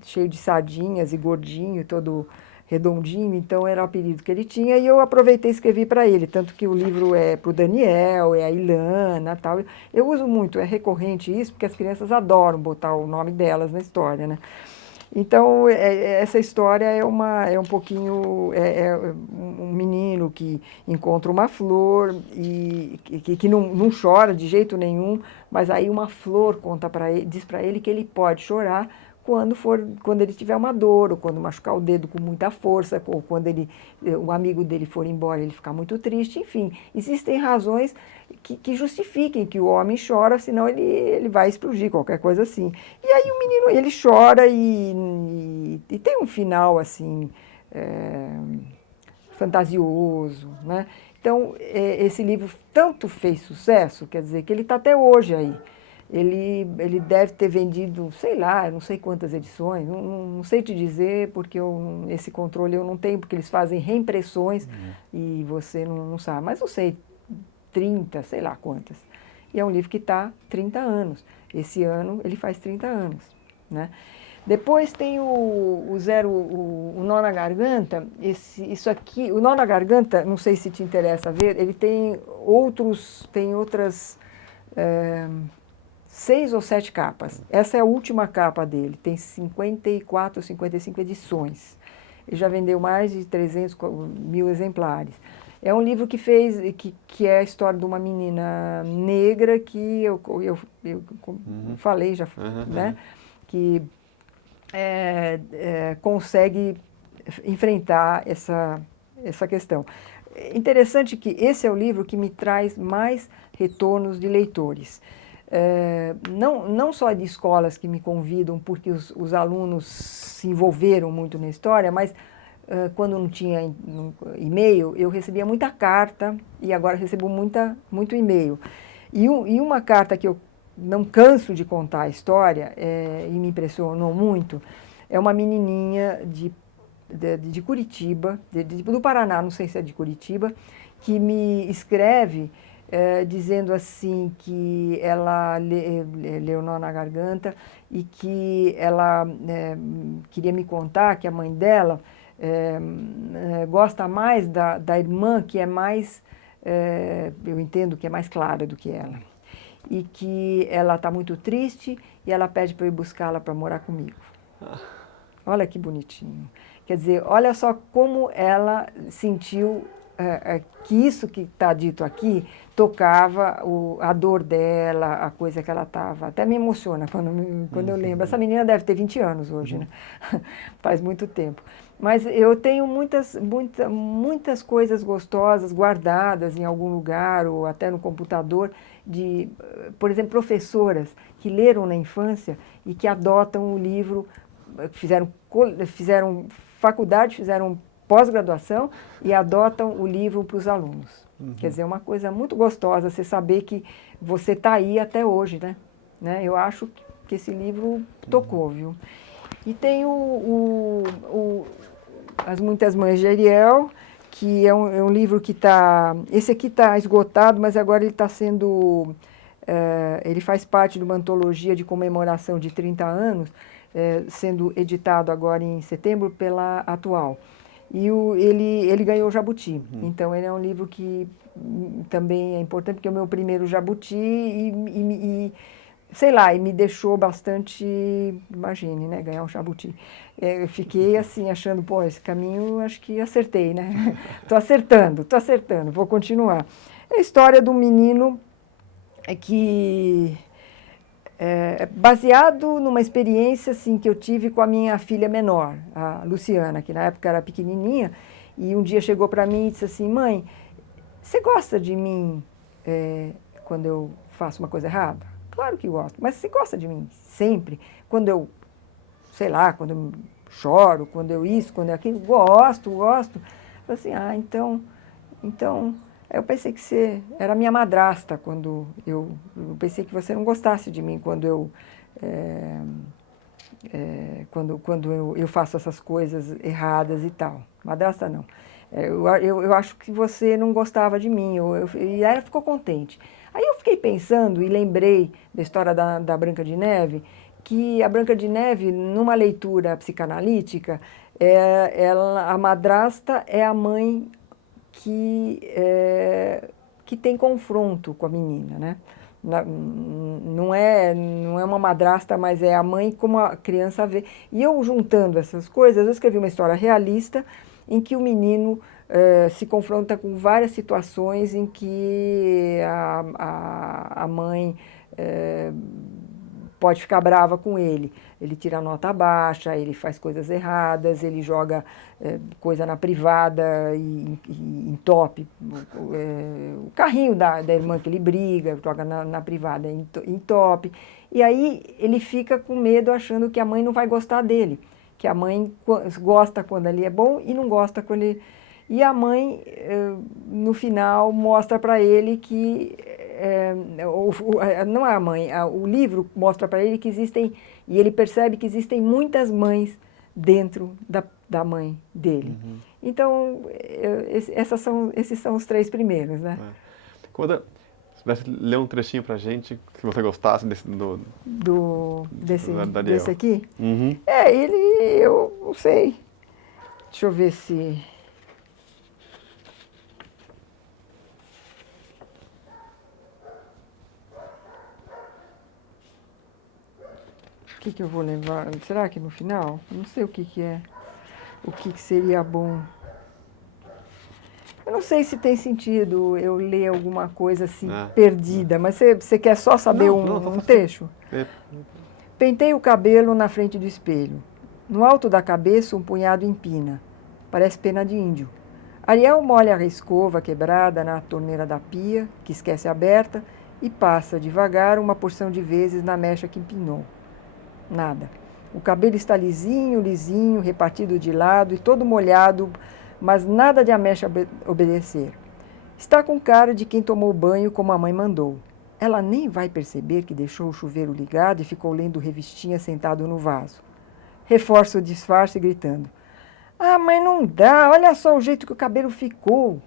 cheio de sardinhas e gordinho, todo redondinho, então era o apelido que ele tinha, e eu aproveitei e escrevi para ele, tanto que o livro é para o Daniel, é a Ilana, tal. Eu uso muito, é recorrente isso, porque as crianças adoram botar o nome delas na história, né? Então, essa história é um pouquinho, um menino que encontra uma flor e que não chora de jeito nenhum, mas aí uma flor diz para ele que ele pode chorar quando ele tiver uma dor, ou quando machucar o dedo com muita força, ou quando o amigo dele for embora, ele ficar muito triste, enfim. Existem razões que justifiquem que o homem chora, senão ele vai explodir, qualquer coisa assim. E aí o menino, ele chora e tem um final, assim, fantasioso, né? Então, esse livro tanto fez sucesso, quer dizer, que ele está até hoje aí. Ele deve ter vendido, sei lá, não sei quantas edições, não sei te dizer, porque esse controle eu não tenho, porque eles fazem reimpressões e você não sabe. Mas eu sei, 30, sei lá quantas. E é um livro que está 30 anos. Esse ano ele faz 30 anos, né? Depois tem o Nó na Garganta. Isso aqui, o Nó na Garganta, não sei se te interessa ver, ele tem outras 6 ou 7 capas. Essa é a última capa dele, tem 54 ou 55 edições. Ele já vendeu mais de 300.000 exemplares. É um livro que é a história de uma menina negra que eu falei já, né? Que consegue enfrentar essa questão. Interessante que esse é o livro que me traz mais retornos de leitores. Não só de escolas que me convidam porque os alunos se envolveram muito na história, mas quando não tinha e-mail, eu recebia muita carta e agora recebo muito e-mail. E uma carta que eu não canso de contar a história e me impressionou muito, é uma menininha de Curitiba, do Paraná, não sei se é de Curitiba, que me escreve dizendo assim que ela leu nó na garganta e que ela queria me contar que a mãe dela gosta mais da irmã que é mais, eu entendo que é mais clara do que ela. E que ela está muito triste e ela pede para eu ir buscá-la para morar comigo. Olha que bonitinho. Quer dizer, olha só como ela sentiu que isso que está dito aqui tocava a dor dela, a coisa que ela estava. Até me emociona quando eu lembro. Essa menina deve ter 20 anos hoje, né? Faz muito tempo. Mas eu tenho muitas coisas gostosas guardadas em algum lugar ou até no computador de, por exemplo, professoras que leram na infância e que adotam o livro, fizeram faculdade, fizeram pós-graduação e adotam o livro para os alunos. Quer dizer, é uma coisa muito gostosa você saber que você está aí até hoje, né? Eu acho que esse livro tocou, viu? E tem As Muitas Mães de Ariel, que é um livro que está... Esse aqui está esgotado, mas agora ele está sendo... ele faz parte de uma antologia de comemoração de 30 anos, sendo editado agora em setembro pela Atual. E ele ganhou o Jabuti. Então, ele é um livro que também é importante, porque é o meu primeiro Jabuti sei lá, e me deixou bastante, imagine, né, ganhar um Jabuti. Eu fiquei assim, achando, pô, esse caminho acho que acertei, né? Tô acertando, vou continuar. É a história do menino que baseado numa experiência assim, que eu tive com a minha filha menor, a Luciana, que na época era pequenininha, e um dia chegou para mim e disse assim, mãe, você gosta de mim quando eu faço uma coisa errada? Claro que gosto, mas você gosta de mim sempre? Quando eu, sei lá, quando eu choro, quando eu isso, quando eu aquilo, gosto. Eu assim, então, eu pensei que você era minha madrasta quando eu pensei que você não gostasse de mim quando eu faço essas coisas erradas e tal. Madrasta não. Eu acho que você não gostava de mim. E ela ficou contente. Aí eu fiquei pensando e lembrei da história da Branca de Neve, que a Branca de Neve, numa leitura psicanalítica, a madrasta é a mãe que tem confronto com a menina, né? Não é uma madrasta, mas é a mãe como a criança vê. E eu, juntando essas coisas, eu escrevi uma história realista em que o menino se confronta com várias situações em que a mãe pode ficar brava com ele. Ele tira nota baixa, ele faz coisas erradas, ele joga coisa na privada e entope o carrinho da irmã que ele briga, joga na privada e entope. E aí ele fica com medo achando que a mãe não vai gostar dele, que a mãe gosta quando ele é bom e não gosta quando ele... E a mãe, no final, mostra para ele que... não é a mãe, o livro mostra para ele que existem... E ele percebe que existem muitas mães dentro da mãe dele. Então, esses são os 3 primeiros, né? Quando você pudesse ler um trechinho para a gente, que você gostasse desse aqui? Eu não sei. Deixa eu ver se... que eu vou levar? Será que no final? Não sei o que é. O que seria bom. Eu não sei se tem sentido eu ler alguma coisa assim perdida, mas você quer só saber um trecho? Pentei o cabelo na frente do espelho. No alto da cabeça, um punhado empina. Parece pena de índio. Ariel molha a escova quebrada na torneira da pia, que esquece aberta, e passa devagar uma porção de vezes na mecha que empinou. Nada. O cabelo está lisinho, lisinho, repartido de lado e todo molhado, mas nada de a mecha obedecer. Está com cara de quem tomou banho como a mãe mandou. Ela nem vai perceber que deixou o chuveiro ligado e ficou lendo revistinha sentado no vaso. Reforça o disfarce gritando. Ah, mãe, não dá, olha só o jeito que o cabelo ficou.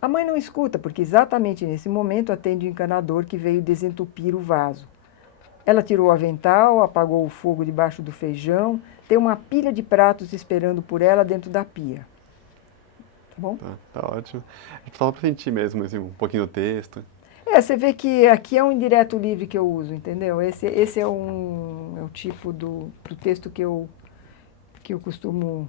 A mãe não escuta, porque exatamente nesse momento atende o encanador que veio desentupir o vaso. Ela tirou o avental, apagou o fogo debaixo do feijão, tem uma pilha de pratos esperando por ela dentro da pia. Tá bom? Tá ótimo. Só para sentir mesmo assim, um pouquinho do texto. Você vê que aqui é um indireto livre que eu uso, entendeu? Esse é o tipo do texto que eu costumo...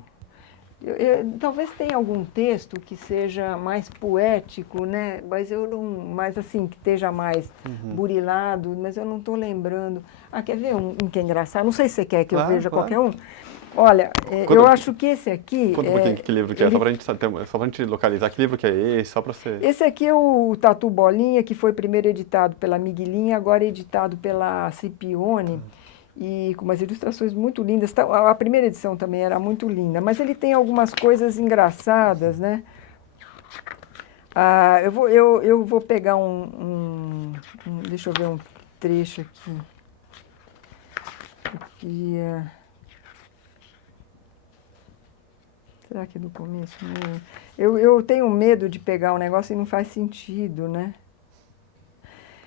talvez tenha algum texto que seja mais poético, né? Mas eu não, mais assim, que esteja mais burilado, mas eu não estou lembrando. Ah, quer ver um que é engraçado? Não sei se você quer que eu veja qualquer um. Olha, eu acho que esse aqui... Conta um pouquinho que livro que é, só pra gente localizar que livro que é esse, só para você... Esse aqui é o Tatu Bolinha, que foi primeiro editado pela Miguelinha, agora é editado pela Cipione, e com umas ilustrações muito lindas. A primeira edição também era muito linda, mas ele tem algumas coisas engraçadas, né? Eu vou pegar deixa eu ver um trecho aqui. Eu queria... Será que no começo? Eu tenho medo de pegar um negócio e não faz sentido, né?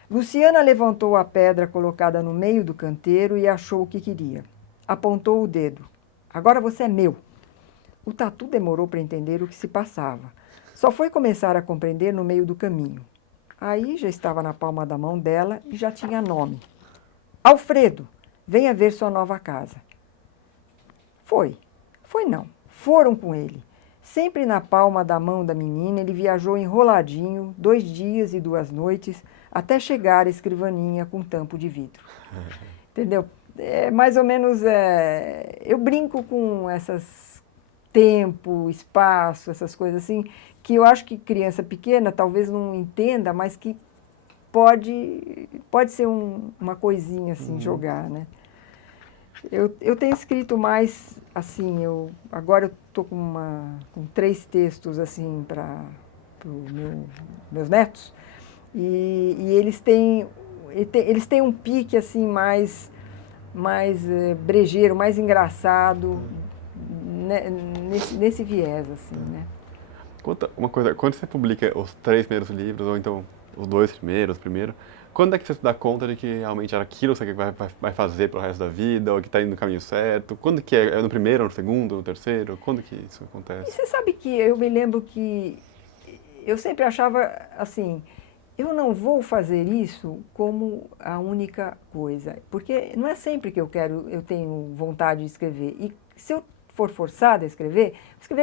Luciana levantou a pedra colocada no meio do canteiro e achou o que queria. Apontou o dedo. Agora você é meu. O Tatu demorou para entender o que se passava. Só foi começar a compreender no meio do caminho. Aí já estava na palma da mão dela e já tinha nome. Alfredo, venha ver sua nova casa. Foi não. Foram com ele. Sempre na palma da mão da menina, ele viajou enroladinho, 2 dias e 2 noites, até chegar à escrivaninha com tampo de vidro. Entendeu? É mais ou menos... eu brinco com essas tempo, espaço, essas coisas assim, que eu acho que criança pequena talvez não entenda, mas que pode ser uma coisinha assim, jogar, né? Eu tenho escrito mais, assim, agora eu estou com 3 textos, assim, para meus netos, e eles têm um pique, assim, mais brejeiro, mais engraçado, né, nesse viés, assim, né? Conta uma coisa, quando você publica os 3 primeiros livros, ou então os 2 primeiros, primeiro, quando é que você se dá conta de que realmente era aquilo que você vai fazer pro resto da vida, ou que está indo no caminho certo? Quando que é? É no primeiro, no segundo, no terceiro? Quando que isso acontece? E você sabe que eu me lembro que eu sempre achava assim, eu não vou fazer isso como a única coisa, porque não é sempre que eu tenho vontade de escrever. E se eu for forçada a escrever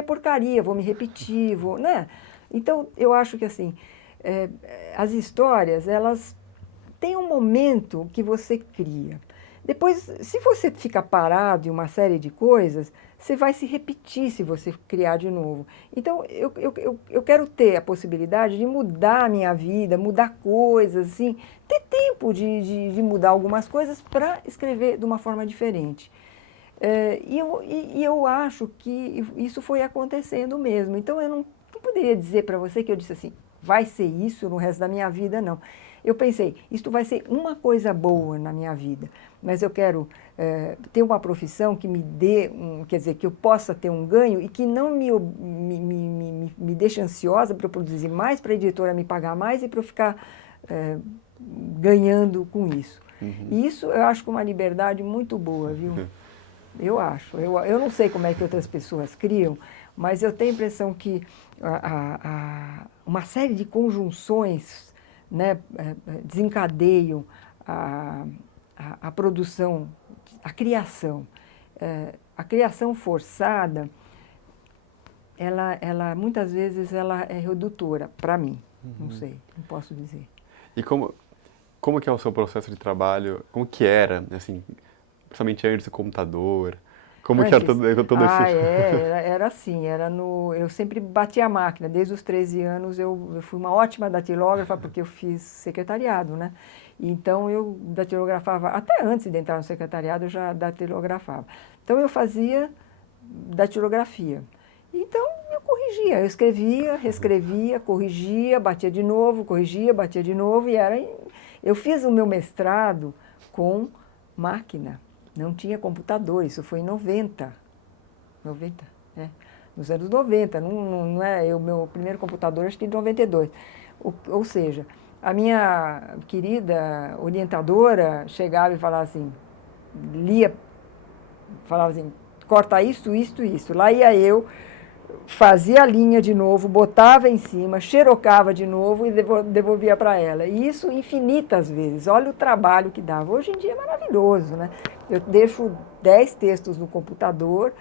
porcaria, vou me repetir, né? Então, eu acho que assim, as histórias, elas têm um momento que você cria. Depois, se você ficar parado em uma série de coisas, você vai se repetir se você criar de novo. Então, eu quero ter a possibilidade de mudar a minha vida, mudar coisas, assim, ter tempo de mudar algumas coisas para escrever de uma forma diferente. E eu acho que isso foi acontecendo mesmo. Então, eu não poderia dizer para você que eu disse assim, vai ser isso no resto da minha vida, não. Eu pensei, isto vai ser uma coisa boa na minha vida, mas eu quero ter uma profissão que me dê, quer dizer, que eu possa ter um ganho e que não me deixe ansiosa para eu produzir mais, para a editora me pagar mais e para eu ficar ganhando com isso. E isso eu acho que é uma liberdade muito boa, viu? Eu acho. Eu não sei como é que outras pessoas criam, mas eu tenho a impressão que uma série de conjunções, né, desencadeiam a produção a criação. A criação forçada, ela muitas vezes ela é redutora para mim. Não sei, não posso dizer. E como que é o seu processo de trabalho? Como que era, assim, principalmente antes do computador? Como que era todo esse... Era assim, eu sempre batia a máquina, desde os 13 anos eu fui uma ótima datilógrafa, porque eu fiz secretariado, né? Então eu datilografava, até antes de entrar no secretariado eu já datilografava. Então eu fazia datilografia. Então eu corrigia, eu escrevia, reescrevia, corrigia, batia de novo, corrigia, batia de novo, eu fiz o meu mestrado com máquina. Não tinha computador, isso foi em 90, né? Nos anos 90, não é o meu primeiro computador, acho que em 92. Ou seja, a minha querida orientadora chegava e falava assim, falava assim, corta isso, isso, isso. Lá ia eu, fazia a linha de novo, botava em cima, xerocava de novo e devolvia para ela. E isso infinitas vezes. Olha o trabalho que dava. Hoje em dia é maravilhoso, né? Eu deixo 10 textos no computador,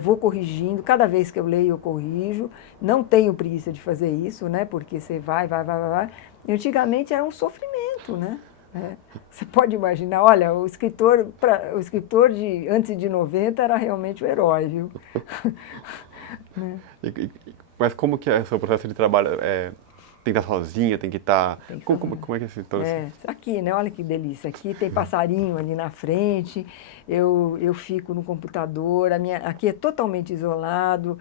vou corrigindo. Cada vez que eu leio, eu corrijo. Não tenho preguiça de fazer isso, né? Porque você vai. E antigamente era um sofrimento, né? Você pode imaginar, olha, o escritor de antes de 90 era realmente o herói, viu? Né? Mas como que é o seu processo de trabalho? Tem que estar sozinha, tem que estar... Como é que é esse todo aqui, né? Olha que delícia. Aqui tem passarinho ali na frente, eu fico no computador, aqui é totalmente isolado,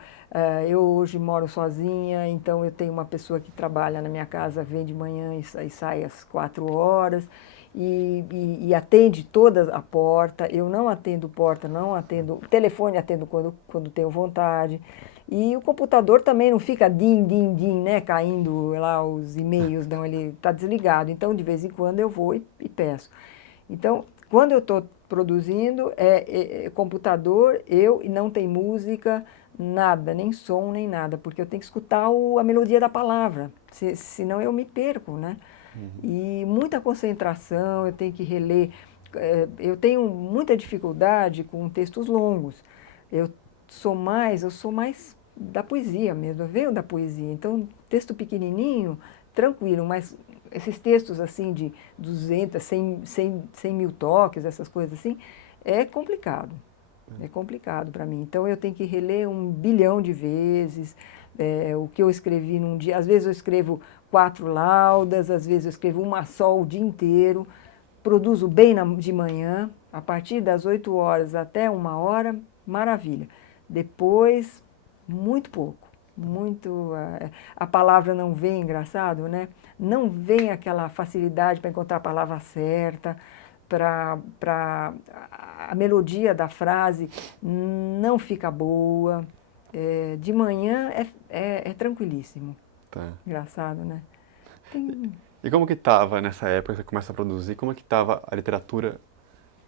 eu hoje moro sozinha, então eu tenho uma pessoa que trabalha na minha casa, vem de manhã e sai às 4 horas, e atende toda a porta. Eu não atendo porta, não atendo... Telefone atendo quando tenho vontade. E o computador também não fica din, né, caindo lá os e-mails, não, ele está desligado. Então, de vez em quando eu vou e peço. Então, quando eu estou produzindo, computador, e não tem música, nada, nem som, nem nada, porque eu tenho que escutar a melodia da palavra, senão eu me perco, né? E muita concentração, eu tenho que reler. Eu tenho muita dificuldade com textos longos. Eu sou mais da poesia mesmo, eu venho da poesia. Então, texto pequenininho, tranquilo, mas esses textos assim de 200, 100 mil toques, essas coisas assim, é complicado. É complicado para mim. Então, eu tenho que reler 1 bilhão de vezes o que eu escrevi num dia. Às vezes eu escrevo 4 laudas, às vezes eu escrevo uma só o dia inteiro, produzo bem de manhã, a partir das 8 horas até 1 hora, maravilha. Depois, muito pouco, a palavra não vem, engraçado, né? Não vem aquela facilidade para encontrar a palavra certa, a melodia da frase não fica boa. De manhã é tranquilíssimo. Tá. Engraçado, né? E como que estava nessa época que você começa a produzir? Como é que estava a literatura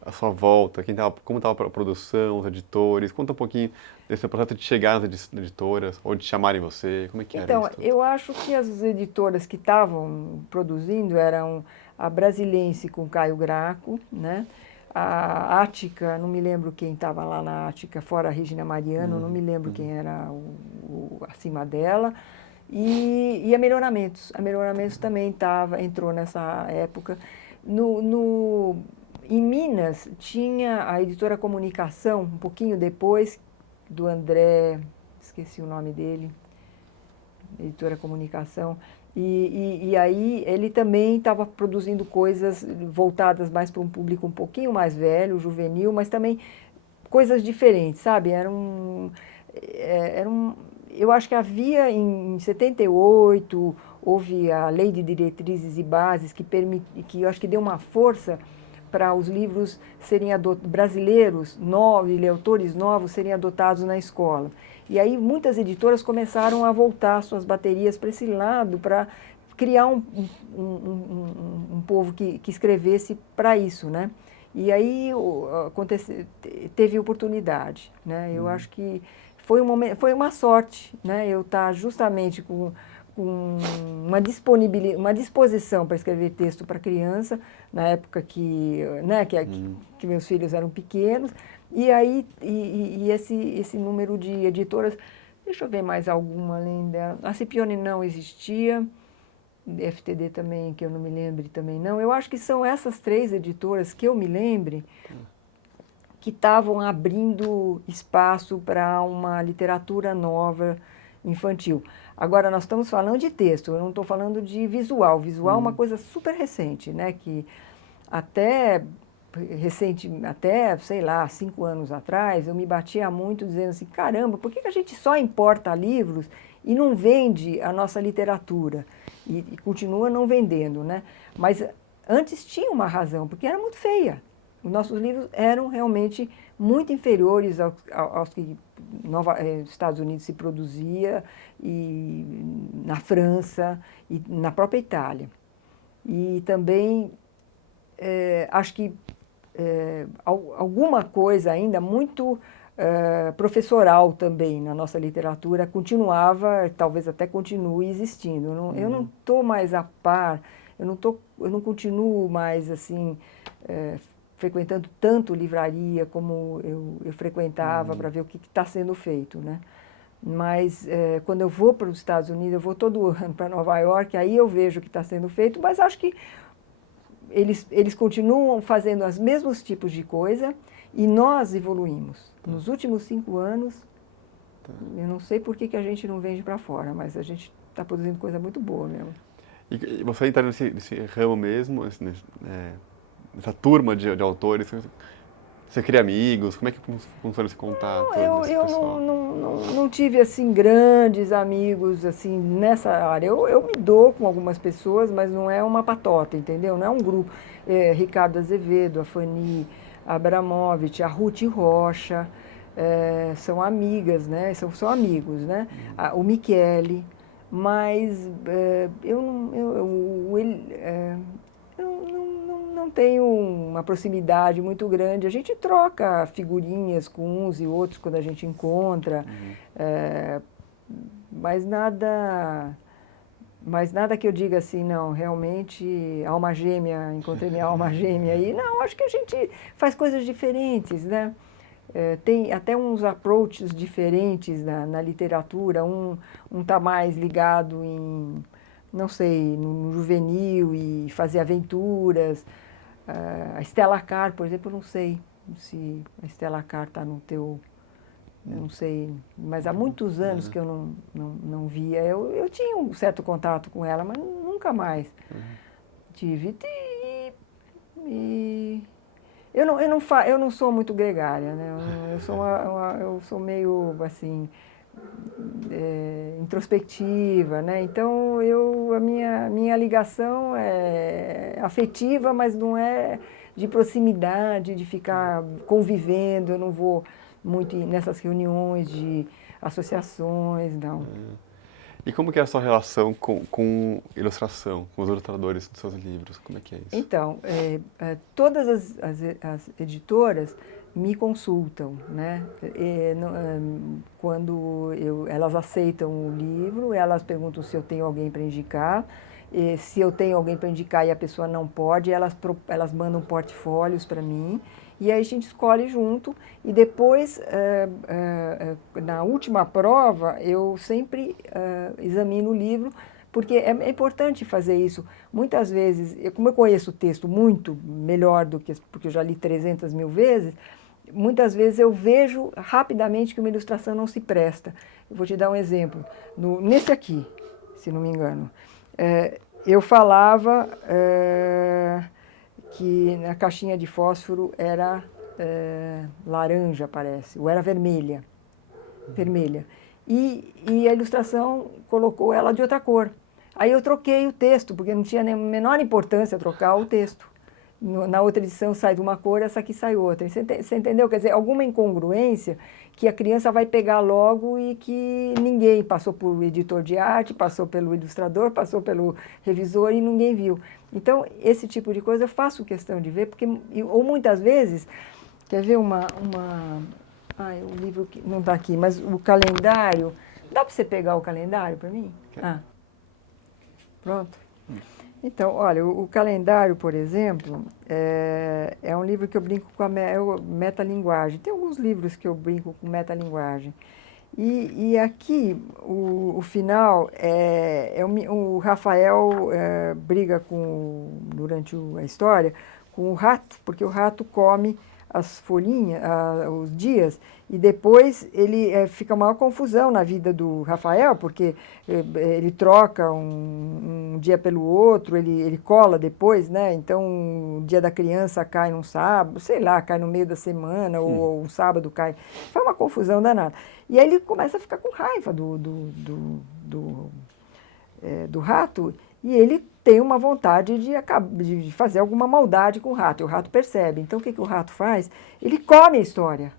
à sua volta? Como estava a produção, os editores? Conta um pouquinho desse processo de chegar nas editoras ou de chamarem você. Como é que era Então, isso tudo? eu acho que as editoras que estavam produzindo eram a Brasilense com Caio Graco, né? A Ática, não me lembro quem estava lá na Ática, fora a Regina Mariano, não me lembro quem era acima dela. E a Melhoramentos. A Melhoramentos também entrou nessa época. Em Minas, tinha a editora Comunicação, um pouquinho depois do André, esqueci o nome dele, editora Comunicação, e aí ele também estava produzindo coisas voltadas mais para um público um pouquinho mais velho, juvenil, mas também coisas diferentes, sabe? Eu acho que havia em 78, houve a Lei de Diretrizes e Bases que eu acho que deu uma força para os livros serem brasileiros, novos, autores novos, serem adotados na escola. E aí muitas editoras começaram a voltar suas baterias para esse lado, para criar um povo que escrevesse para isso, né? E aí teve oportunidade, né? Eu acho que foi uma sorte, né? Eu estar justamente com com uma disposição para escrever texto para criança, na época que, né, que meus filhos eram pequenos, e aí esse número de editoras, deixa eu ver mais alguma além dela, a Scipione não existia, FTD também, que eu não me lembre também não, eu acho que são essas 3 editoras que eu me lembre, que estavam abrindo espaço para uma literatura nova infantil. Agora, nós estamos falando de texto, eu não estou falando de visual. Visual é uma coisa super recente, né? Que até sei lá, 5 anos atrás, eu me batia muito dizendo assim, caramba, por que a gente só importa livros e não vende a nossa literatura? E continua não vendendo, né? Mas antes tinha uma razão, porque era muito feia. Os nossos livros eram realmente muito inferiores aos que Estados Unidos se produzia, e na França e na própria Itália. E também acho que alguma coisa ainda muito professoral também na nossa literatura continuava, talvez até continue existindo. Eu não estou mais a par, eu não continuo mais assim frequentando tanto livraria como eu frequentava para ver o que está sendo feito, né? Mas quando eu vou para os Estados Unidos, eu vou todo ano para Nova York, aí eu vejo o que está sendo feito, mas acho que eles continuam fazendo os mesmos tipos de coisa e nós evoluímos. Nos últimos 5 anos, eu não sei por que a gente não vende para fora, mas a gente está produzindo coisa muito boa mesmo. E você está nesse ramo mesmo, nessa turma de autores, você cria amigos? Como é que funciona esse contato? Eu não tive assim grandes amigos assim nessa área. Eu me dou com algumas pessoas, mas não é uma patota, entendeu? Não é um grupo. Ricardo Azevedo, a Fanny Abramovich, a Ruth Rocha, são amigas, né? São amigos, né? O Michele, mas eu não tenho uma proximidade muito grande. A gente troca figurinhas com uns e outros quando a gente encontra, mas nada que eu diga assim, não, realmente, alma gêmea, encontrei minha alma gêmea aí. Não, acho que a gente faz coisas diferentes, né? Tem até uns approaches diferentes na literatura. Um está mais ligado em, não sei, no juvenil e fazer aventuras. A Stella Carr, por exemplo, eu não sei se a Stella Carr está no teu... Eu não sei, mas há muitos anos que eu não via. Eu tinha um certo contato com ela, mas nunca mais tive. Eu não sou muito gregária, né? Eu sou meio, assim, introspectiva, né? Então, a minha ligação é afetiva, mas não é de proximidade, de ficar convivendo. Eu não vou muito nessas reuniões de associações, não. E como que é a sua relação com ilustração, com os ilustradores dos seus livros? Como é que é isso? Então, todas as editoras me consultam, né? Quando elas aceitam o livro, elas perguntam se eu tenho alguém para indicar. Se eu tenho alguém para indicar e a pessoa não pode, elas mandam portfólios para mim. E aí a gente escolhe junto e depois, na última prova, eu sempre examino o livro, porque é importante fazer isso. Muitas vezes, como eu conheço o texto muito melhor porque eu já li 300 mil vezes, muitas vezes eu vejo rapidamente que uma ilustração não se presta. Eu vou te dar um exemplo. Nesse aqui, se não me engano, eu falava... que na caixinha de fósforo era laranja, parece, ou era vermelha. E a ilustração colocou ela de outra cor. Aí eu troquei o texto, porque não tinha nem a menor importância trocar o texto. Na outra edição sai de uma cor, essa aqui sai outra. Você entendeu? Quer dizer, alguma incongruência que a criança vai pegar logo e que ninguém passou por editor de arte, passou pelo ilustrador, passou pelo revisor e ninguém viu. Então, esse tipo de coisa eu faço questão de ver, porque, ou muitas vezes, quer ver o livro que não está aqui, mas o calendário, dá para você pegar o calendário para mim? Pronto. Então, olha, o calendário, por exemplo, é um livro que eu brinco com a metalinguagem. Tem alguns livros que eu brinco com metalinguagem. E aqui, o final, o Rafael briga durante a história com o rato, porque o rato come as folhinhas, os dias, e depois fica uma maior confusão na vida do Rafael, porque ele troca um dia pelo outro, ele cola depois, né? Então, o dia da criança cai num sábado, sei lá, cai no meio da semana, ou um sábado cai. Foi uma confusão danada. E aí ele começa a ficar com raiva do rato, e ele tem uma vontade de fazer alguma maldade com o rato, e o rato percebe. Então, o que o rato faz? Ele come a história.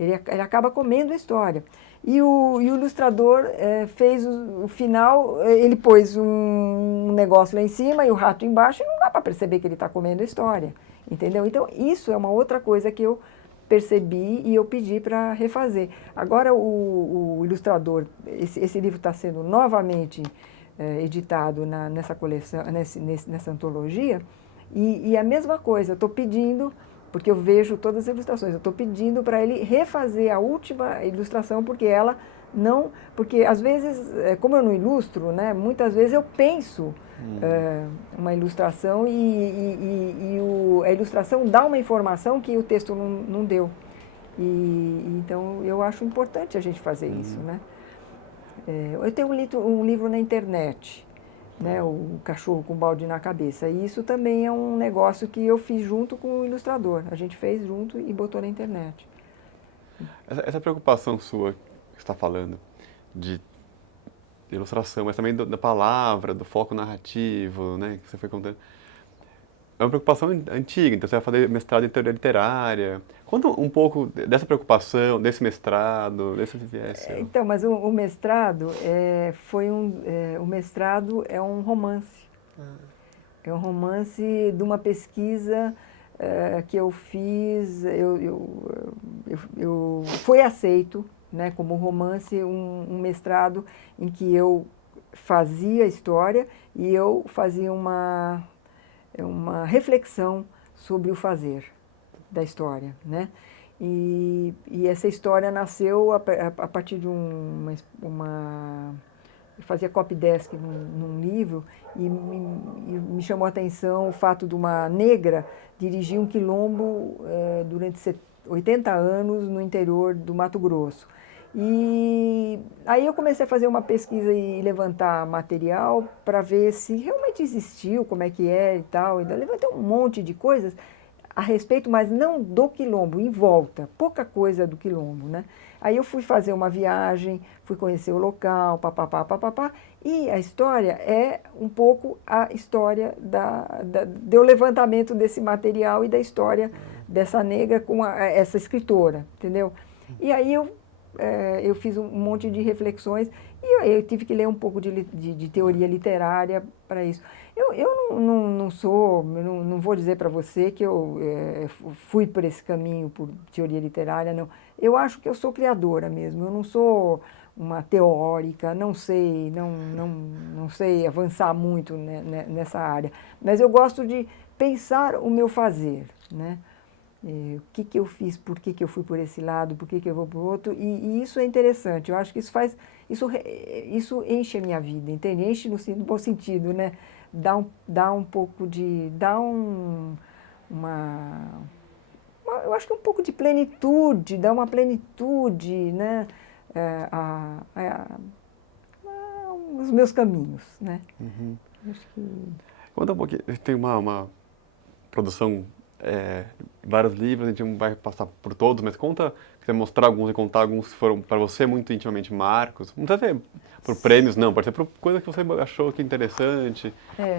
Ele acaba comendo a história. E o ilustrador fez o final, ele pôs um negócio lá em cima e o rato embaixo, e não dá para perceber que ele está comendo a história, entendeu? Então, isso é uma outra coisa que eu percebi e eu pedi para refazer. Agora, o ilustrador, esse livro está sendo novamente editado nessa coleção, nessa antologia, e a mesma coisa, eu estou pedindo, porque eu vejo todas as ilustrações, eu estou pedindo para ele refazer a última ilustração, porque às vezes, como eu não ilustro, né, muitas vezes eu penso uma ilustração a ilustração dá uma informação que o texto não deu. Então, eu acho importante a gente fazer isso, né? Eu tenho um livro na internet, né, o Cachorro com Balde na Cabeça, e isso também é um negócio que eu fiz junto com o ilustrador. A gente fez junto e botou na internet. Essa preocupação sua que você está falando, de ilustração, mas também da palavra, do foco narrativo, né, que você foi contando, é uma preocupação antiga. Então você vai fazer mestrado em teoria literária. Conta um pouco dessa preocupação, desse mestrado, desse viés seu. Então, mas o mestrado o mestrado é um romance. É um romance de uma pesquisa que eu fiz. Foi aceito, né, como romance um mestrado em que eu fazia história e eu fazia uma reflexão sobre o fazer da história, né? E essa história nasceu a partir de eu fazia copydesk num livro e me chamou a atenção o fato de uma negra dirigir um quilombo durante 80 anos no interior do Mato Grosso. E aí eu comecei a fazer uma pesquisa e levantar material para ver se realmente existiu, como é que é e tal. Então, eu levantei um monte de coisas a respeito, mas não do quilombo, em volta, pouca coisa do quilombo, né? Aí eu fui fazer uma viagem, fui conhecer o local, papapá, e a história é um pouco a história do levantamento desse material e da história dessa negra com essa escritora, entendeu? E aí eu fiz um monte de reflexões e eu tive que ler um pouco de teoria literária para isso. Eu não vou dizer para você que eu fui por esse caminho, por teoria literária, não. Eu acho que eu sou criadora mesmo, eu não sou uma teórica, não sei avançar muito nessa área, mas eu gosto de pensar o meu fazer, né? O que eu fiz, por que eu fui por esse lado, por que eu vou por outro, e isso é interessante. Eu acho que isso enche a minha vida, entende? Enche no bom sentido, né? Dá um pouco de... eu acho que um pouco de plenitude, dá uma plenitude, né? Os meus caminhos, né? Acho que... Conta um pouquinho, tem uma produção... vários livros, a gente não vai passar por todos, mas quiser mostrar alguns e contar alguns que foram para você muito intimamente marcos. Não precisa ser por prêmios, não, pode ser por coisas que você achou que interessante.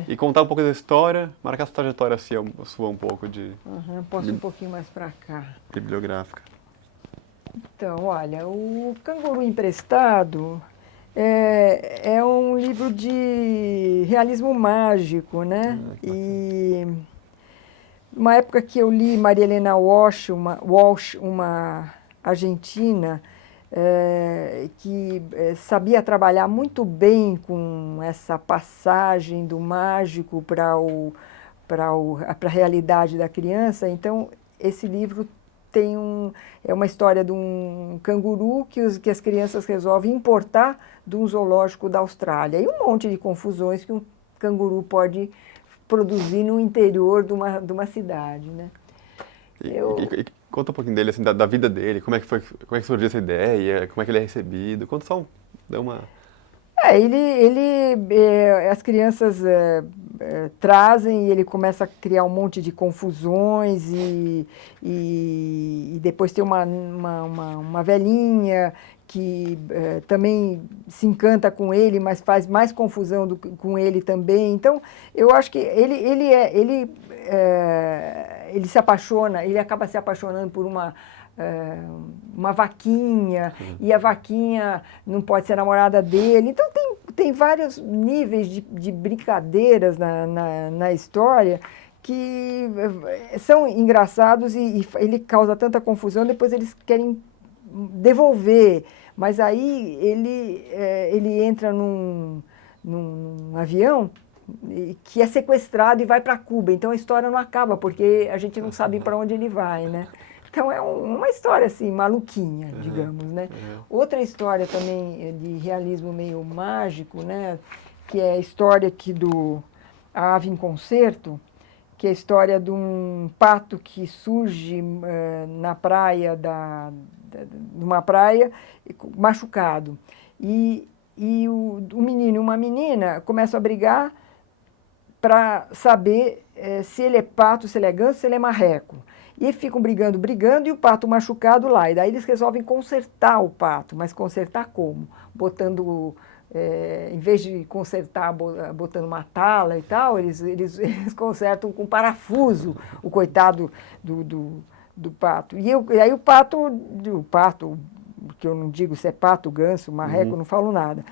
E contar um pouco da história, marcar essa trajetória sua um pouco de... posso um pouquinho mais para cá. Bibliográfica. Então, olha, o Canguru Emprestado é um livro de realismo mágico, né? E... uma época que eu li Maria Helena Walsh, uma argentina, que sabia trabalhar muito bem com essa passagem do mágico para a realidade da criança. Então, esse livro é uma história de um canguru que as crianças resolvem importar de um zoológico da Austrália. E um monte de confusões que um canguru pode produzir no interior de uma cidade, né? Conta um pouquinho dele, assim, da vida dele, como é que surgiu essa ideia, como é que ele é recebido, conta só, dá uma... As crianças trazem e ele começa a criar um monte de confusões e depois tem uma velhinha que também se encanta com ele, mas faz mais confusão com ele também. Então, eu acho que ele se apaixona, ele acaba se apaixonando por uma vaquinha, e a vaquinha não pode ser namorada dele. Então, tem vários níveis de brincadeiras na história que são engraçados e ele causa tanta confusão, depois eles querem devolver. Mas aí ele entra num avião que é sequestrado e vai para Cuba. Então, a história não acaba, porque a gente não sabe para onde ele vai, né? Então, é uma história, assim, maluquinha, digamos, né? Outra história também de realismo meio mágico, né? Que é a história aqui A Ave em Concerto, que é a história de um pato que surge na praia, numa praia, machucado. E um menino e uma menina começam a brigar para saber se ele é pato, se ele é ganso, se ele é marreco. E ficam brigando, e o pato machucado lá. E daí eles resolvem consertar o pato, mas consertar como? Botando, em vez de consertar botando uma tala e tal, eles consertam com parafuso o coitado do pato. E aí o pato, que eu não digo se é pato, ganso, marreco, não falo nada.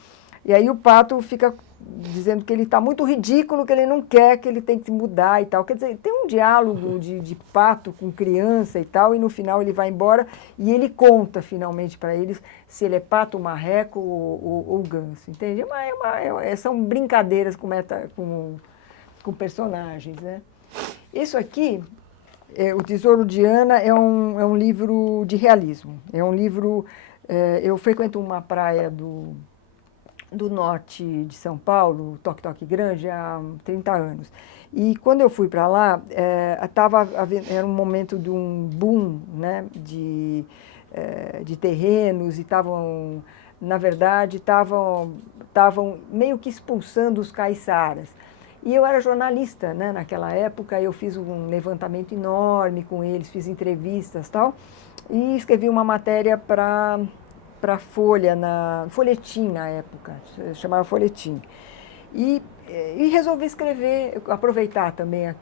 E aí o pato fica dizendo que ele está muito ridículo, que ele não quer, que ele tem que mudar e tal. Quer dizer, tem um diálogo de pato com criança e tal, e no final ele vai embora e ele conta finalmente para eles se ele é pato, marreco ou ganso, entende? São brincadeiras com personagens, né? Isso aqui, O Tesouro de Ana, é um livro de realismo. É um livro... eu frequento uma praia do norte de São Paulo, Toque Toque Grande, há 30 anos. E quando eu fui para lá, era um momento de um boom, né, de terrenos, e na verdade, estavam meio que expulsando os caiçaras. E eu era jornalista, né, naquela época, eu fiz um levantamento enorme com eles, fiz entrevistas e tal, e escrevi uma matéria para Folha, Folhetim na época, chamava Folhetim. E resolvi escrever, aproveitar também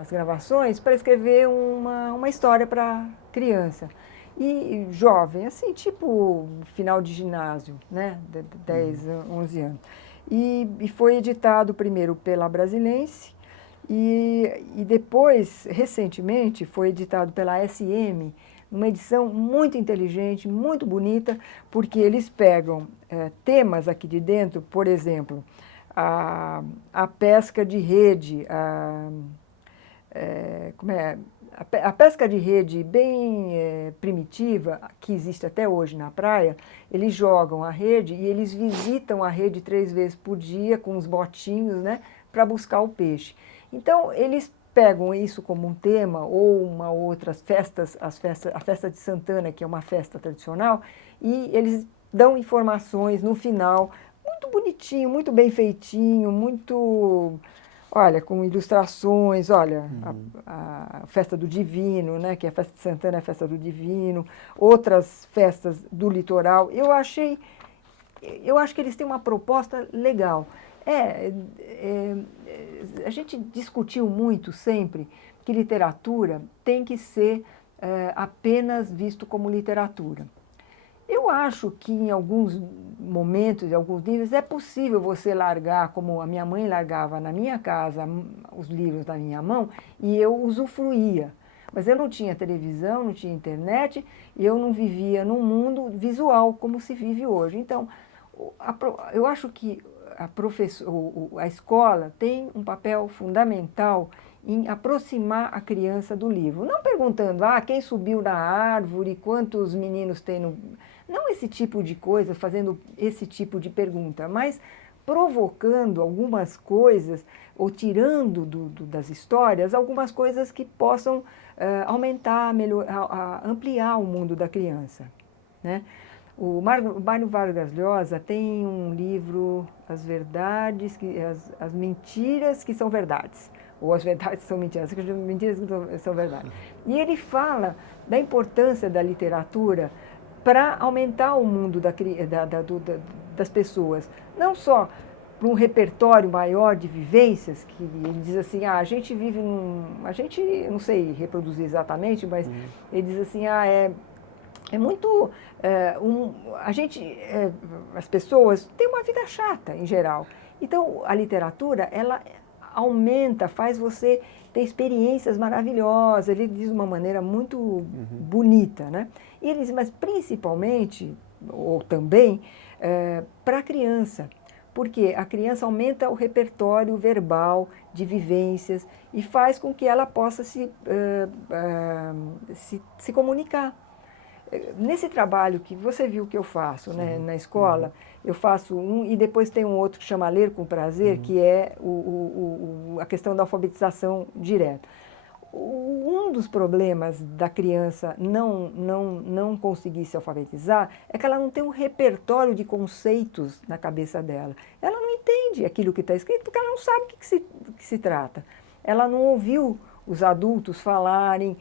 as gravações para escrever uma história para criança. E jovem, assim, tipo final de ginásio, né, de 10, 11 anos. E foi editado primeiro pela Brasilense e depois, recentemente, foi editado pela SM, uma edição muito inteligente, muito bonita, porque eles pegam temas aqui de dentro, por exemplo, a pesca de rede, a pesca de rede bem primitiva, que existe até hoje na praia. Eles jogam a rede e eles visitam a rede 3 vezes por dia com os botinhos, né, para buscar o peixe. Então, eles pegam isso como um tema, ou uma outra a festa de Santana, que é uma festa tradicional, e eles dão informações no final, muito bonitinho, muito bem feitinho, olha, com ilustrações, olha, a festa do Divino, né, que é a festa de Santana, é a festa do Divino, outras festas do litoral. Eu acho que eles têm uma proposta legal. A gente discutiu muito sempre que literatura tem que ser apenas visto como literatura. Eu acho que em alguns momentos, em alguns níveis, é possível você largar, como a minha mãe largava na minha casa os livros na minha mão, e eu usufruía. Mas eu não tinha televisão, não tinha internet, e eu não vivia num mundo visual como se vive hoje. Então, eu acho que a escola tem um papel fundamental em aproximar a criança do livro. Não perguntando, quem subiu na árvore, quantos meninos tem no... Não esse tipo de coisa, fazendo esse tipo de pergunta, mas provocando algumas coisas, ou tirando das histórias, algumas coisas que possam aumentar, ampliar o mundo da criança, né? O Mário Vargas Llosa tem um livro, As Verdades, as Mentiras que São Verdades, ou As Verdades que São Mentiras, as Mentiras que São Verdades. E ele fala da importância da literatura para aumentar o mundo das pessoas, não só para um repertório maior de vivências, que ele diz assim, a gente vive a gente, não sei reproduzir exatamente, mas ele diz assim, é muito... as pessoas têm uma vida chata, em geral. Então, a literatura, ela aumenta, faz você ter experiências maravilhosas. Ele diz de uma maneira muito bonita, né? E ele diz, mas principalmente, ou também, para a criança. Porque a criança aumenta o repertório verbal de vivências e faz com que ela possa se comunicar. Nesse trabalho que você viu que eu faço, né, na escola, eu faço e depois tem um outro que chama Ler com Prazer, que é a questão da alfabetização direta. Um dos problemas da criança não conseguir se alfabetizar é que ela não tem um repertório de conceitos na cabeça dela. Ela não entende aquilo que está escrito porque ela não sabe o que se trata. Ela não ouviu os adultos falarem,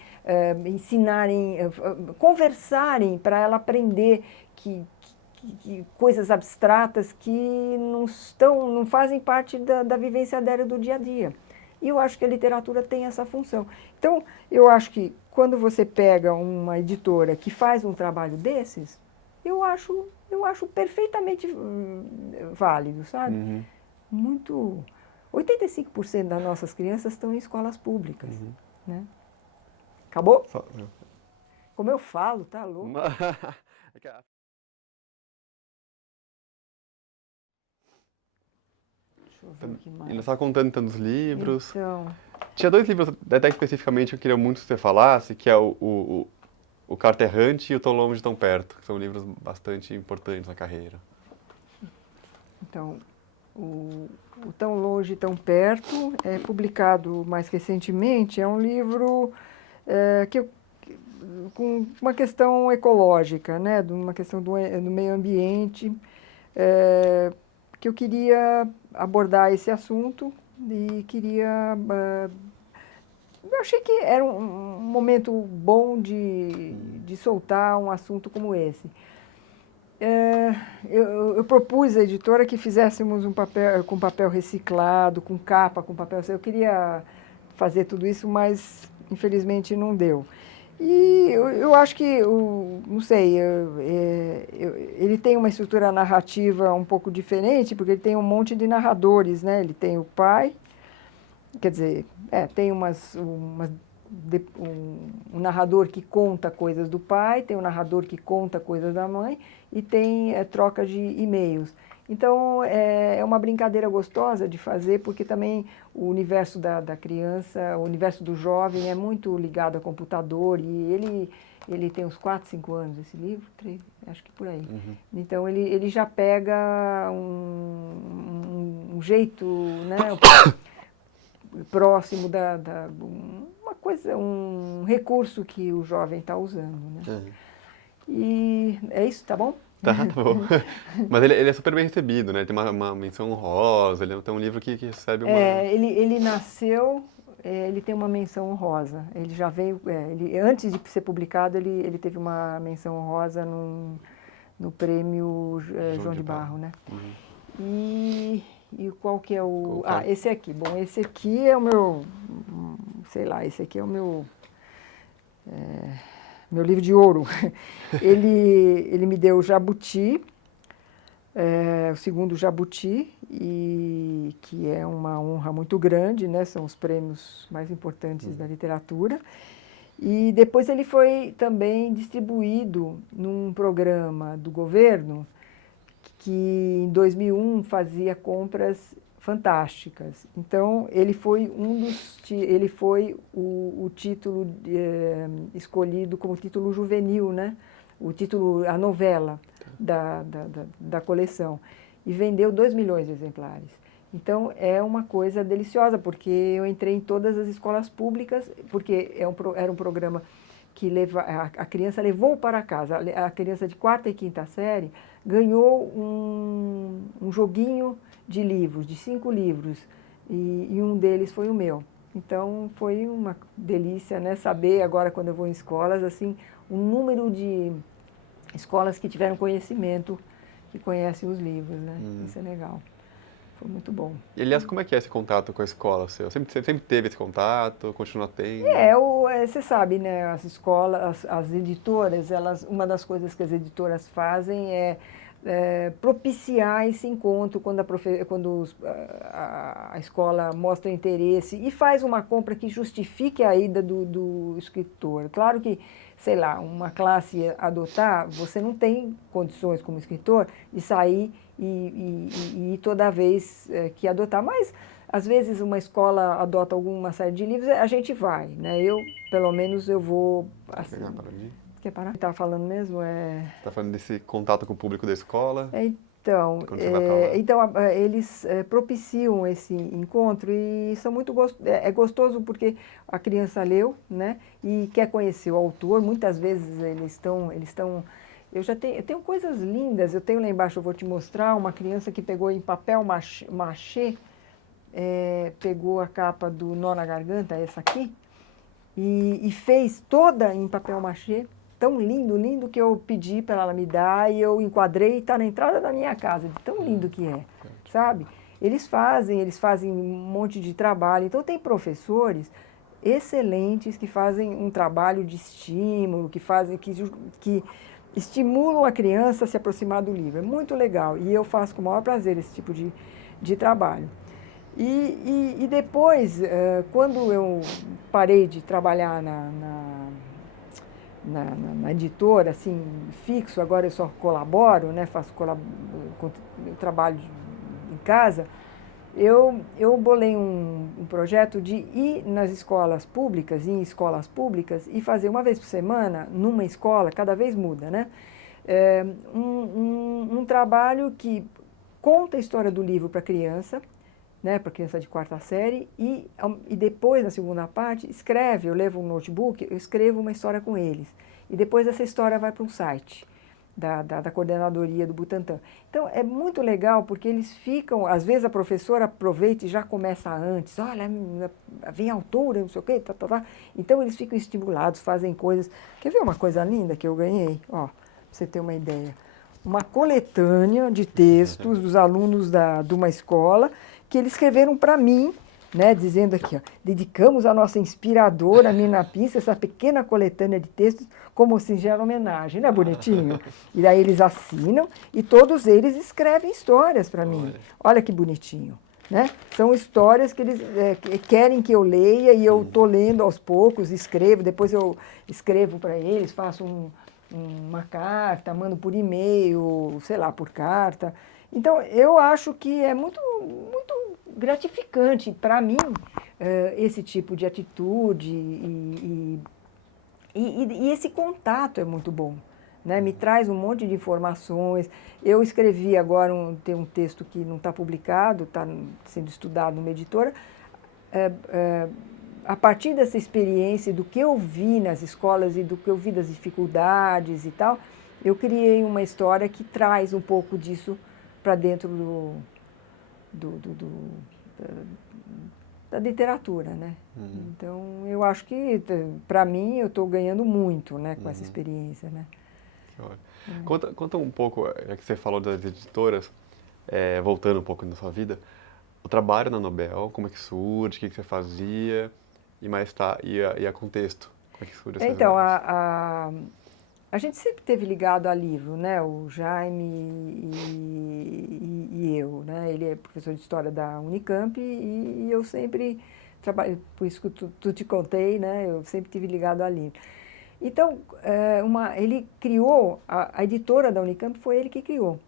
ensinarem, conversarem para ela aprender que coisas abstratas que não fazem parte da vivência dela do dia a dia. E eu acho que a literatura tem essa função. Então, eu acho que quando você pega uma editora que faz um trabalho desses, eu acho perfeitamente válido, sabe? Muito... 85% das nossas crianças estão em escolas públicas, né? Acabou? Como eu falo, tá louco? Deixa eu ver o que mais. Ainda estava contando então dos livros. Então, Tinha 2 livros, até especificamente, que eu queria muito que você falasse, que é o Carta Errante e o Tão Longe, Tão Perto, que são livros bastante importantes na carreira. então o Tão Longe, Tão Perto é publicado mais recentemente, é um livro com uma questão ecológica, né, de uma questão do meio ambiente, que eu queria abordar esse assunto e eu achei que era um momento bom de soltar um assunto como esse. Eu propus à editora que fizéssemos um papel com papel reciclado, com capa, com papel... Eu queria fazer tudo isso, mas infelizmente não deu. E eu acho que, não sei, ele tem uma estrutura narrativa um pouco diferente, porque ele tem um monte de narradores, né? Ele tem o pai, quer dizer, tem um narrador que conta coisas do pai, tem um narrador que conta coisas da mãe e tem troca de e-mails. Então, é uma brincadeira gostosa de fazer, porque também o universo da criança, o universo do jovem é muito ligado ao computador e ele tem uns 4, 5 anos, esse livro, 3, acho que por aí. Então, ele já pega um jeito, né, próximo uma coisa, um recurso que o jovem está usando, né? E é isso, tá bom? Tá bom. Mas ele é super bem recebido, né? Tem uma menção honrosa, ele tem um livro que recebe uma... ele nasceu, ele tem uma menção honrosa. Ele já veio, antes de ser publicado, ele teve uma menção honrosa no prêmio João de Barro, né? E qual que é o... esse aqui. Bom, esse aqui é o meu... Sei lá, esse aqui é o meu livro de ouro. Ele me deu o Jabuti, o segundo Jabuti, que é uma honra muito grande, né? São os prêmios mais importantes da literatura. E depois ele foi também distribuído num programa do governo que em 2001 fazia compras fantásticas. Então ele foi ele foi o título escolhido como título juvenil, né? O título, a novela da coleção. E vendeu 2 milhões de exemplares. Então é uma coisa deliciosa, porque eu entrei em todas as escolas públicas, porque era um programa que a criança levou para casa, a criança de 4ª e 5ª série ganhou um joguinho de livros, de 5 livros, e um deles foi o meu. Então foi uma delícia, né, saber agora quando eu vou em escolas, assim, o número de escolas que tiveram conhecimento, que conhecem os livros, né? Isso é legal. Foi muito bom. E, aliás, como é que é esse contato com a escola seu? Você sempre teve esse contato? Continua tendo? Você sabe, né, as escolas, as editoras, uma das coisas que as editoras fazem é propiciar esse encontro quando a escola mostra interesse e faz uma compra que justifique a ida do escritor. Claro que, sei lá, uma classe adotar, você não tem condições como escritor de sair e ir toda vez que adotar, mas às vezes uma escola adota alguma série de livros, a gente vai, né? Pelo menos, eu vou... Assim, Pegar para mim. quer parar? Estava falando mesmo? Está falando desse contato com o público da escola? Então, Quando você vai para lá. eles propiciam esse encontro e são muito é gostoso porque a criança leu, né? E quer conhecer o autor. Muitas vezes eles estão eu tenho coisas lindas. Eu tenho lá embaixo, eu vou te mostrar, uma criança que pegou em papel machê, pegou a capa do Nó na Garganta, essa aqui, e fez toda em papel machê, tão lindo, lindo, que eu pedi para ela me dar e eu enquadrei e está na entrada da minha casa, de tão lindo que é, sabe? Eles fazem um monte de trabalho. Então tem professores excelentes que fazem um trabalho de estímulo, que estimulam a criança a se aproximar do livro. É muito legal e eu faço com o maior prazer esse tipo de trabalho. E depois, quando eu parei de trabalhar na editora, assim, fixo, agora eu só colaboro, né, trabalho em casa, eu bolei um projeto de ir nas escolas públicas, em escolas públicas, e fazer uma vez por semana, numa escola, cada vez muda, né, um trabalho que conta a história do livro para a criança, né, para criança de 4ª série, e depois, na segunda parte, eu levo um notebook, eu escrevo uma história com eles. E depois essa história vai para um site da coordenadoria do Butantan. Então, é muito legal, porque eles ficam, às vezes a professora aproveita e já começa antes, olha, vem a autora, não sei o quê, tá, tá, tá. Então, eles ficam estimulados, fazem coisas. Quer ver uma coisa linda que eu ganhei? Ó, pra você ter uma ideia. Uma coletânea de textos dos alunos de uma escola, que eles escreveram para mim, né, dizendo aqui, ó, dedicamos à nossa inspiradora Nina Pince essa pequena coletânea de textos como singela homenagem, não é bonitinho? E daí eles assinam e todos eles escrevem histórias para mim. Olha que bonitinho, né? São histórias que eles querem que eu leia e eu estou lendo aos poucos, escrevo, depois eu escrevo para eles, faço uma carta, mando por e-mail, sei lá, por carta. Então, eu acho que é muito, muito gratificante para mim esse tipo de atitude e esse contato é muito bom, né? Me traz um monte de informações. Eu escrevi agora, tem um texto que não está publicado, está sendo estudado numa editora, a partir dessa experiência, do que eu vi nas escolas e do que eu vi das dificuldades e tal, eu criei uma história que traz um pouco disso para dentro da literatura, né? Então, eu acho que, para mim, eu estou ganhando muito, né, com essa experiência, né? Conta um pouco, já que você falou das editoras, voltando um pouco na sua vida, o trabalho na Nobel, como é que surge, o que você fazia, e a contexto, como é que surge essas Então, ideias? a gente sempre teve ligado a livro, né? O Jaime e eu, né? Ele é professor de História da Unicamp e eu sempre por isso que tu te contei, né? Eu sempre tive ligado ali. Então, ele criou, a editora da Unicamp foi ele que criou.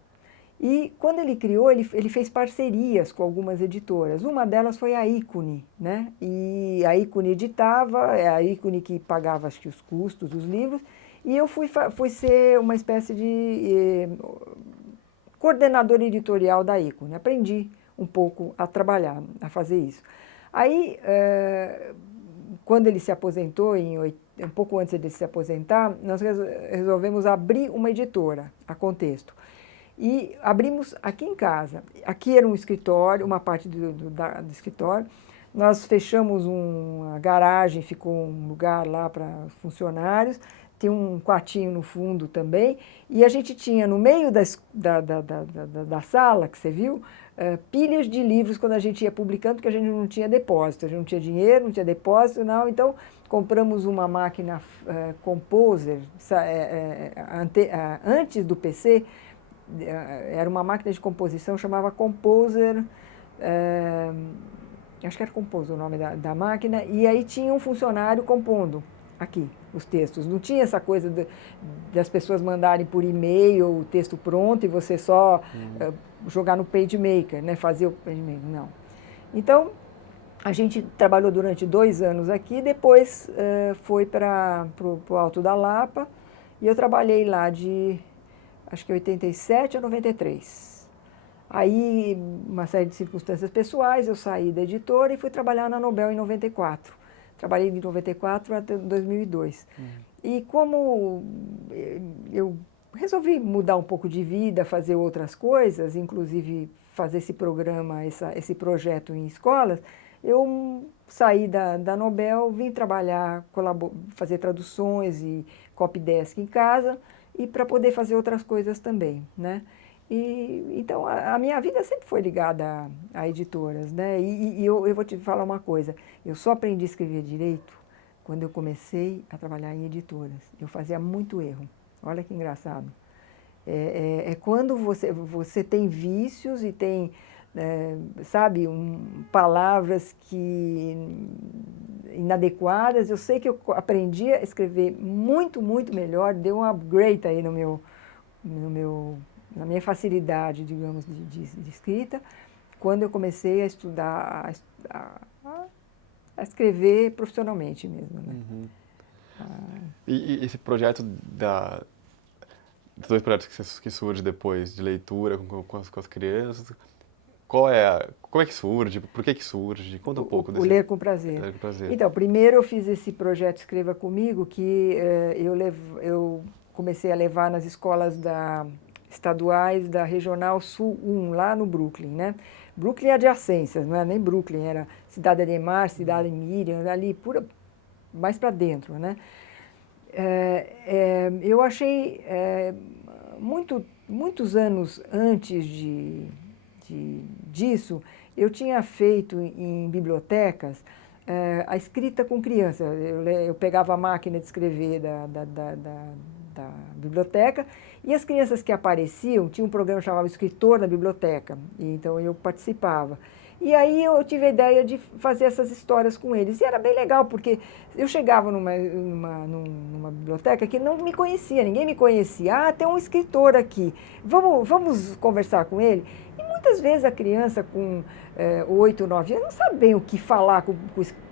E quando ele criou, ele fez parcerias com algumas editoras. Uma delas foi a Ícone, né? E a Ícone editava, é a Ícone que pagava, acho que, os custos dos livros. E eu fui ser uma espécie de coordenadora editorial da Ícone. Aprendi um pouco a trabalhar, a fazer isso. Aí, quando ele se aposentou, um pouco antes de se aposentar, nós resolvemos abrir uma editora, a Contexto. E abrimos aqui em casa. Aqui era um escritório, uma parte do escritório. Nós fechamos uma garagem, ficou um lugar lá para funcionários. Tinha um quartinho no fundo também. E a gente tinha no meio da sala, que você viu, pilhas de livros quando a gente ia publicando, porque a gente não tinha depósito. A gente não tinha dinheiro, não tinha depósito, não. Então, compramos uma máquina Composer, antes do PC. Era uma máquina de composição, chamava Composer, acho que era Composer o nome da máquina, e aí tinha um funcionário compondo aqui os textos. Não tinha essa coisa das pessoas mandarem por e-mail o texto pronto e você só jogar no PageMaker, né, fazer o PageMaker, não. Então, a gente trabalhou durante 2 anos aqui, depois foi para o Alto da Lapa, e eu trabalhei lá acho que 87 a 93. Aí, uma série de circunstâncias pessoais, eu saí da editora e fui trabalhar na Nobel em 94. Trabalhei de 94 até 2002. E como eu resolvi mudar um pouco de vida, fazer outras coisas, inclusive fazer esse programa, esse projeto em escolas, eu saí da Nobel, vim trabalhar, fazer traduções e copydesk em casa, e para poder fazer outras coisas também, né? Então, a minha vida sempre foi ligada a editoras, né? E eu vou te falar uma coisa, eu só aprendi a escrever direito quando eu comecei a trabalhar em editoras. Eu fazia muito erro, olha que engraçado. Quando você tem vícios e tem, sabe, palavras inadequadas. Eu sei que eu aprendi a escrever muito, muito melhor, deu um upgrade aí na minha facilidade, digamos, de escrita, quando eu comecei a estudar, a escrever profissionalmente mesmo, né? E esse projeto dos 2 projetos que surge depois, de leitura com as crianças, como é que surge? Por que surge? Conta um pouco desse. O Ler com Prazer. Ler com Prazer. Então, primeiro eu fiz esse projeto Escreva Comigo, que eu comecei a levar nas escolas estaduais da Regional Sul 1, lá no Brooklyn, né? Brooklyn é adjacências, não era nem Brooklyn, era Cidade Ademar, Cidade Miriam, ali mais para dentro, né? Eu achei, muitos anos antes disso, eu tinha feito em bibliotecas a escrita com criança. Eu pegava a máquina de escrever da biblioteca e as crianças que apareciam, tinha um programa que chamava Escritor na Biblioteca, e então eu participava. E aí eu tive a ideia de fazer essas histórias com eles. E era bem legal, porque eu chegava numa biblioteca que não me conhecia, ninguém me conhecia. Ah, tem um escritor aqui, vamos conversar com ele? E muitas vezes a criança com 8, 9 anos não sabe bem o que falar com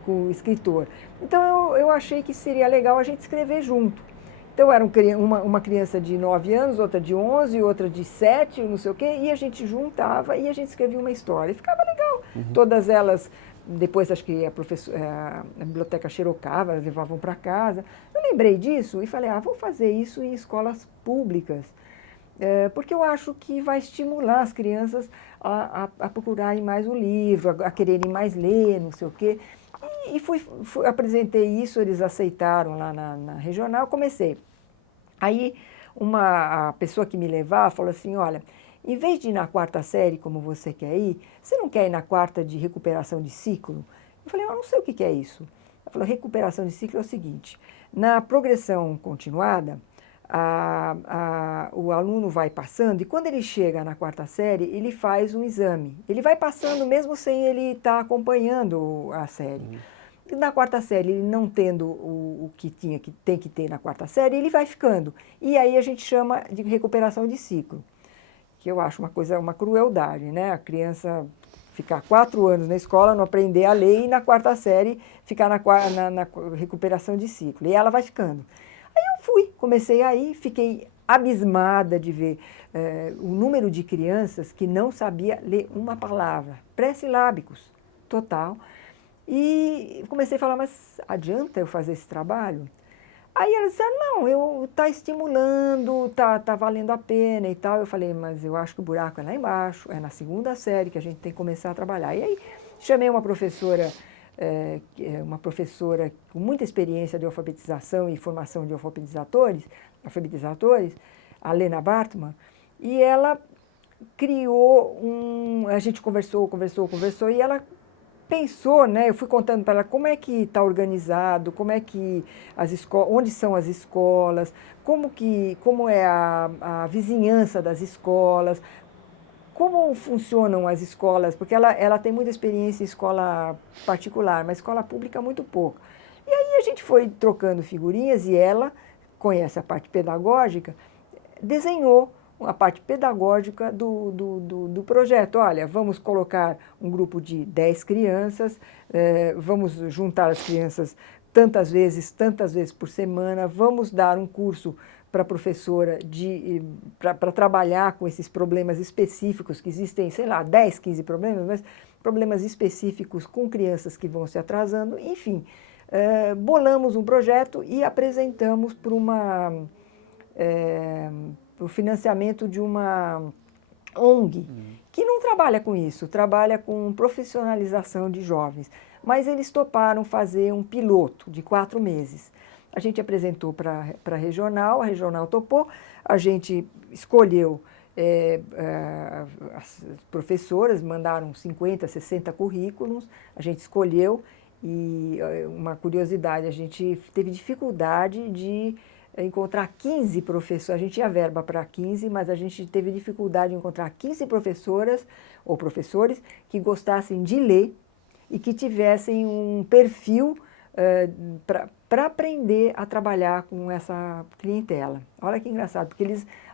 o escritor. Então eu achei que seria legal a gente escrever junto. Então era uma criança de 9 anos, outra de 11, outra de 7, não sei o quê, e a gente juntava e a gente escrevia uma história. E ficava legal. Todas elas, depois acho que a biblioteca xerocava, elas levavam para casa. Eu lembrei disso e falei, vou fazer isso em escolas públicas, porque eu acho que vai estimular as crianças a procurarem mais o livro, a quererem mais ler, não sei o quê. E apresentei isso, eles aceitaram lá na regional, comecei. Aí a pessoa que me levava falou assim, olha, em vez de ir na 4ª série como você quer ir, você não quer ir na 4ª de recuperação de ciclo? Eu falei, eu não sei o que é isso. Ela falou, recuperação de ciclo é o seguinte, na progressão continuada, o aluno vai passando, e quando ele chega na quarta série, ele faz um exame. Ele vai passando mesmo sem ele estar acompanhando a série. E na quarta série, ele não tendo o que tem que ter na quarta série, ele vai ficando. E aí a gente chama de recuperação de ciclo, que eu acho uma crueldade, né? A criança ficar 4 anos na escola, não aprender a ler, e na quarta série ficar na recuperação de ciclo. E ela vai ficando. Comecei aí, fiquei abismada de ver o número de crianças que não sabia ler uma palavra, pré-silábicos, total. E comecei a falar, mas adianta eu fazer esse trabalho? Aí ela disse, não, está estimulando, tá valendo a pena e tal. Eu falei, mas eu acho que o buraco é lá embaixo, é na segunda série que a gente tem que começar a trabalhar. E aí chamei uma professora com muita experiência de alfabetização e formação de alfabetizadores, a Lena Bartman, e ela criou a gente conversou, e ela pensou, né, eu fui contando para ela como é que está organizado, como é que onde são as escolas, como é a vizinhança das escolas, como funcionam as escolas, porque ela tem muita experiência em escola particular, mas escola pública muito pouco. E aí a gente foi trocando figurinhas e ela conhece a parte pedagógica, desenhou a parte pedagógica do projeto. Olha, vamos colocar um grupo de 10 crianças, vamos juntar as crianças tantas vezes por semana, vamos dar um curso para a professora para trabalhar com esses problemas específicos, que existem, sei lá, 10, 15 problemas, mas problemas específicos com crianças que vão se atrasando, enfim. Bolamos um projeto e apresentamos para o financiamento de uma ONG, que não trabalha com isso, trabalha com profissionalização de jovens. Mas eles toparam fazer um piloto de 4 meses. A gente apresentou para a regional topou, a gente escolheu as professoras, mandaram 50, 60 currículos, a gente escolheu, e uma curiosidade, a gente teve dificuldade de encontrar 15 professores, a gente tinha verba para 15, mas a gente teve dificuldade de encontrar 15 professoras ou professores que gostassem de ler e que tivessem um perfil para aprender a trabalhar com essa clientela. Olha que engraçado, porque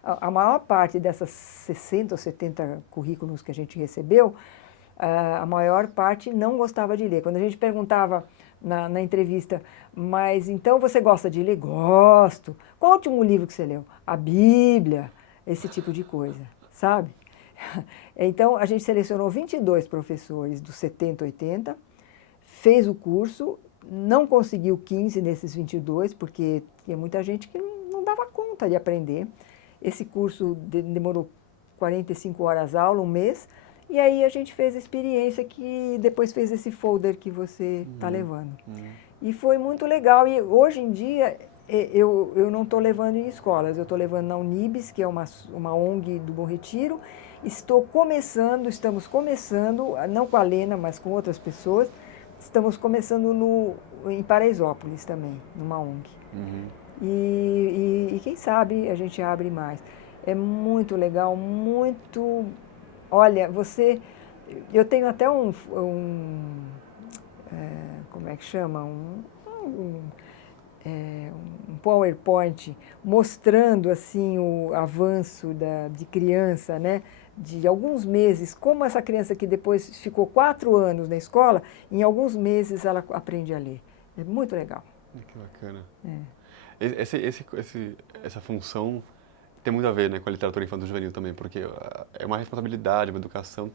a maior parte dessas 60 ou 70 currículos que a gente recebeu, a maior parte não gostava de ler. Quando a gente perguntava na entrevista, mas então você gosta de ler? Gosto. Qual o último livro que você leu? A Bíblia, esse tipo de coisa, sabe? Então, a gente selecionou 22 professores dos 70, 80, fez o curso, não conseguiu 15 nesses 22, porque tinha muita gente que não dava conta de aprender. Esse curso demorou 45 horas aula, um mês, e aí a gente fez a experiência que depois fez esse folder que você está levando. E foi muito legal. E hoje em dia eu não estou levando em escolas, eu estou levando na Unibis, que é uma ONG do Bom Retiro. Estamos começando, não com a Lena, mas com outras pessoas, estamos começando em Paraisópolis também, numa ONG. E quem sabe a gente abre mais. É muito legal, muito... Olha, eu tenho até como é que chama? Um PowerPoint mostrando assim o avanço de criança, né? De alguns meses, como essa criança que depois ficou 4 anos na escola, em alguns meses ela aprende a ler. É muito legal. Que bacana. Essa função tem muito a ver, né, com a literatura infanto-juvenil também, porque é uma responsabilidade, uma educação.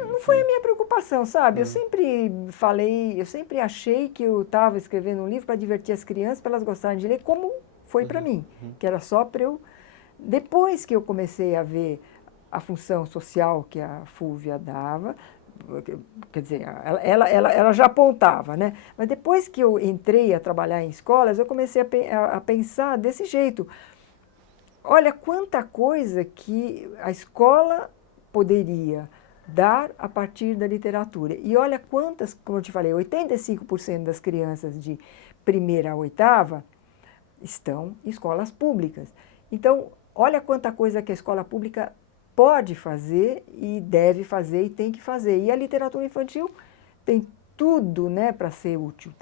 Não foi a minha preocupação, sabe? Eu sempre achei que eu estava escrevendo um livro para divertir as crianças, para elas gostarem de ler, como foi para mim, que era só para eu... Depois que eu comecei a ver a função social que a Fúvia dava, quer dizer, ela já apontava, né? Mas depois que eu entrei a trabalhar em escolas, eu comecei a pensar desse jeito. Olha quanta coisa que a escola poderia dar a partir da literatura. E olha quantas, como eu te falei, 85% das crianças de 1ª a 8ª estão em escolas públicas. Então, olha quanta coisa que a escola pública pode fazer e deve fazer e tem que fazer. E a literatura infantil tem tudo, né, para ser útil.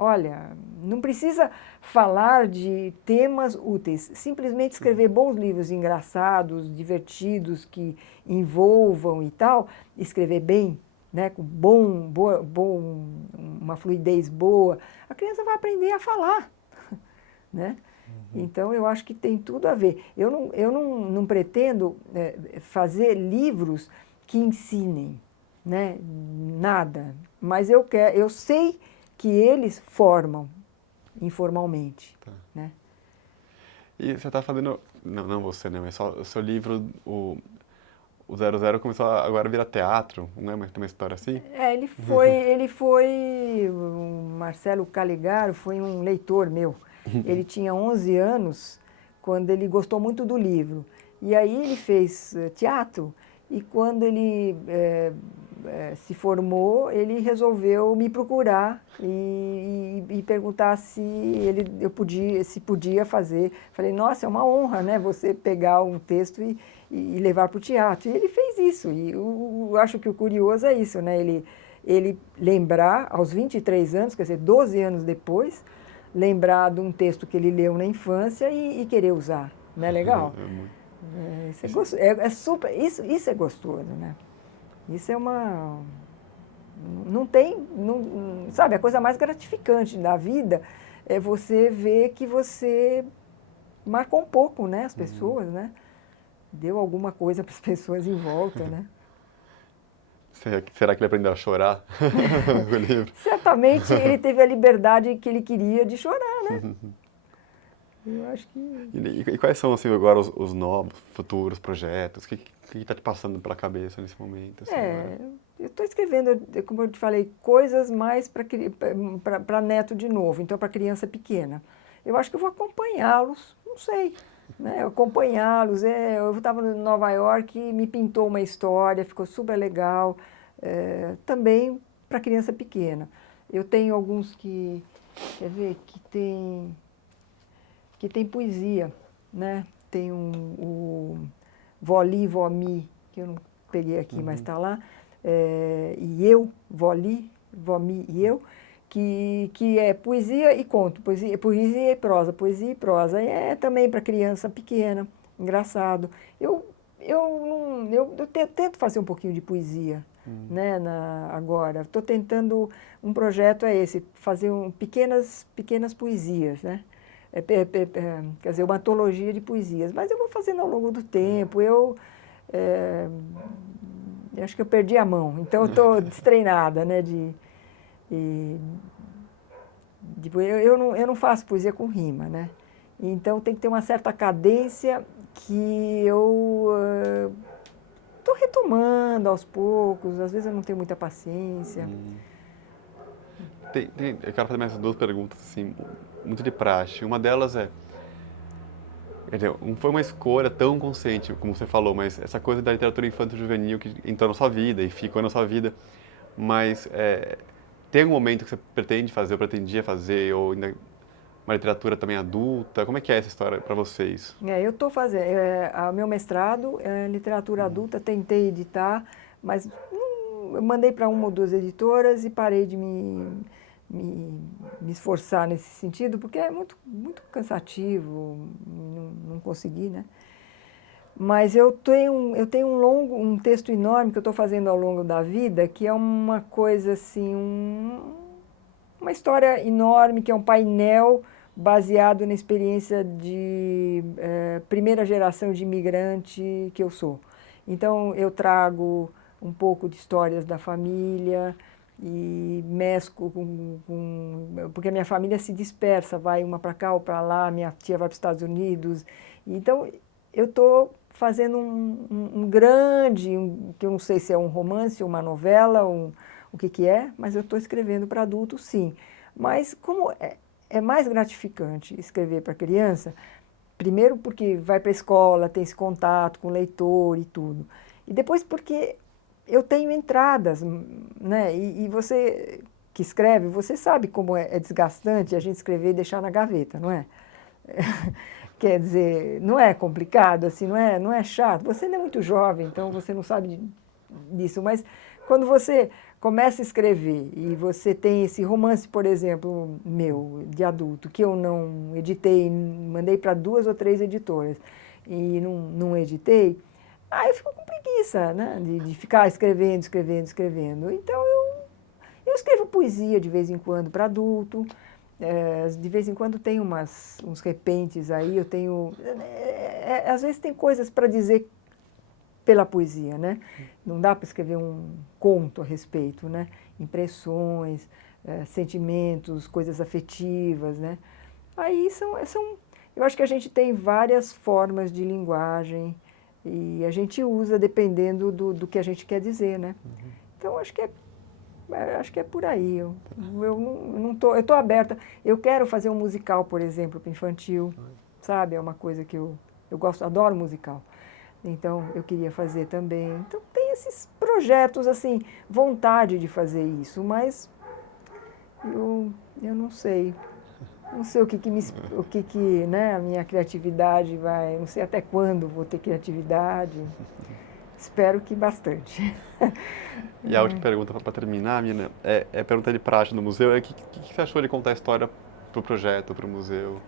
Olha, não precisa falar de temas úteis, simplesmente escrever bons livros engraçados, divertidos, que envolvam e tal, escrever bem, né, com uma fluidez boa, a criança vai aprender a falar, né? Então, eu acho que tem tudo a ver. Eu não pretendo fazer livros que ensinem, né, nada, mas eu sei que eles formam informalmente. Tá. Né? E você está fazendo, não você, né, mas só o seu livro, o 00 começou agora a virar teatro, não é? Mas tem uma história assim? O Marcelo Caligaro foi um leitor meu. Ele tinha 11 anos quando ele gostou muito do livro. E aí ele fez teatro e quando ele se formou, ele resolveu me procurar e perguntar se podia fazer. Falei, nossa, é uma honra, né, você pegar um texto e levar para o teatro. E ele fez isso. E eu acho que o curioso é isso, né? Ele lembrar, aos 23 anos, quer dizer, 12 anos depois, lembrar de um texto que ele leu na infância e querer usar. Não é legal? Isso é gostoso, né? Isso é uma... Não tem... sabe, a coisa mais gratificante da vida é você ver que você marcou um pouco, né, as pessoas, né? Deu alguma coisa para as pessoas em volta, né? Será que ele aprendeu a chorar com o livro? Certamente ele teve a liberdade que ele queria de chorar, né? Eu acho que... E quais são, assim, agora os novos, futuros projetos? O que está te passando pela cabeça nesse momento? Assim, eu estou escrevendo, como eu te falei, coisas mais para neto de novo, então para criança pequena. Eu acho que eu vou acompanhá-los, não sei, né? Acompanhá-los. Eu estava em Nova York e me pintou uma história, ficou super legal, também para criança pequena. Eu tenho alguns quer ver, que tem poesia, né? Tem o Voli, Vomi, que eu não peguei aqui, mas está lá, e eu, Voli, Vomi e eu, que é poesia e conto, poesia e prosa, poesia e prosa. É também para criança pequena, engraçado. Eu tento fazer um pouquinho de poesia, né, agora. Estou tentando, um projeto é esse, fazer pequenas poesias, né? Quer dizer, uma antologia de poesias. Mas eu vou fazendo ao longo do tempo. Eu acho que eu perdi a mão, então eu estou destreinada, né? Eu não faço poesia com rima, né? Então tem que ter uma certa cadência que eu estou retomando aos poucos. Às vezes eu não tenho muita paciência. Eu quero fazer mais duas perguntas, assim, muito de praxe. Uma delas quer dizer, não foi uma escolha tão consciente, como você falou, mas essa coisa da literatura infanto-juvenil que entrou na sua vida e ficou na sua vida, mas tem algum momento que você pretende fazer, ou pretendia fazer, ou ainda uma literatura também adulta? Como é que é essa história para vocês? Eu estou fazendo, o meu mestrado é literatura adulta, tentei editar, mas eu mandei para uma ou duas editoras e parei de me esforçar nesse sentido, porque é muito, muito cansativo, não consegui, né? Mas eu tenho um texto enorme que eu estou fazendo ao longo da vida, que é uma coisa assim, uma história enorme, que é um painel baseado na experiência de primeira geração de imigrante que eu sou. Então, eu trago um pouco de histórias da família e mesclo porque a minha família se dispersa, vai uma para cá ou para lá, minha tia vai para os Estados Unidos. Então, eu estou fazendo um grande, que eu não sei se é um romance, uma novela, o que é, mas eu estou escrevendo para adultos, sim. Mas como é mais gratificante escrever para criança, primeiro porque vai para a escola, tem esse contato com o leitor e tudo. E depois porque eu tenho entradas, né? E você que escreve, você sabe como é desgastante a gente escrever e deixar na gaveta, não é? Quer dizer, não é complicado, assim, não é chato. Você ainda é muito jovem, então você não sabe disso, mas quando você começa a escrever e você tem esse romance, por exemplo, meu, de adulto, que eu não editei, mandei para 2 ou 3 editoras e não editei, aí eu fico com preguiça, né, de ficar escrevendo. Então eu escrevo poesia de vez em quando para adulto, de vez em quando tem uns repentes aí, eu tenho... às vezes tem coisas para dizer pela poesia, né? Não dá para escrever um conto a respeito, né? Impressões, sentimentos, coisas afetivas, né? Aí eu acho que a gente tem várias formas de linguagem e a gente usa dependendo do que a gente quer dizer, né? Então acho que é por aí. Eu estou aberta. Eu quero fazer um musical, por exemplo, para infantil, sabe? É uma coisa que eu gosto, adoro musical. Então, eu queria fazer também. Então, tem esses projetos, assim, vontade de fazer isso, mas eu não sei. Não sei né, a minha criatividade vai... Não sei até quando vou ter criatividade. Espero que bastante. E a última pergunta para terminar, Mina, é pergunta de praxe no museu, o que você achou de contar a história para o projeto, para o museu?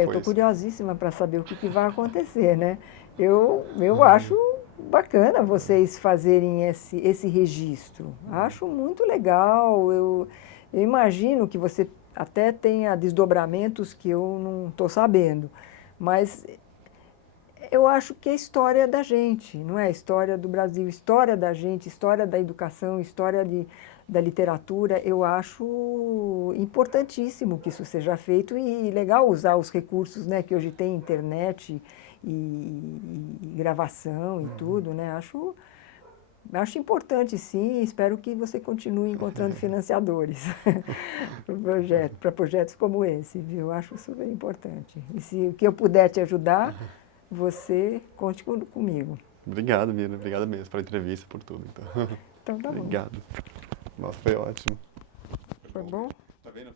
Eu estou curiosíssima para saber o que vai acontecer, né? Eu acho bacana vocês fazerem esse registro. Acho muito legal. Eu imagino que você até tenha desdobramentos que eu não estou sabendo. Mas eu acho que é a história da gente, não é? A história do Brasil, história da gente, história da educação, história da literatura. Eu acho importantíssimo que isso seja feito e legal usar os recursos, né, que hoje tem internet e gravação e tudo, né? Acho importante, sim, e espero que você continue encontrando financiadores para projetos como esse, viu? Eu acho super importante. E se o que eu puder te ajudar, você conte comigo. Obrigado, Mira. Obrigado mesmo pela entrevista, por tudo. Então Então tá bom. Obrigado. Nossa, foi ótimo. Foi bom? Tá vendo?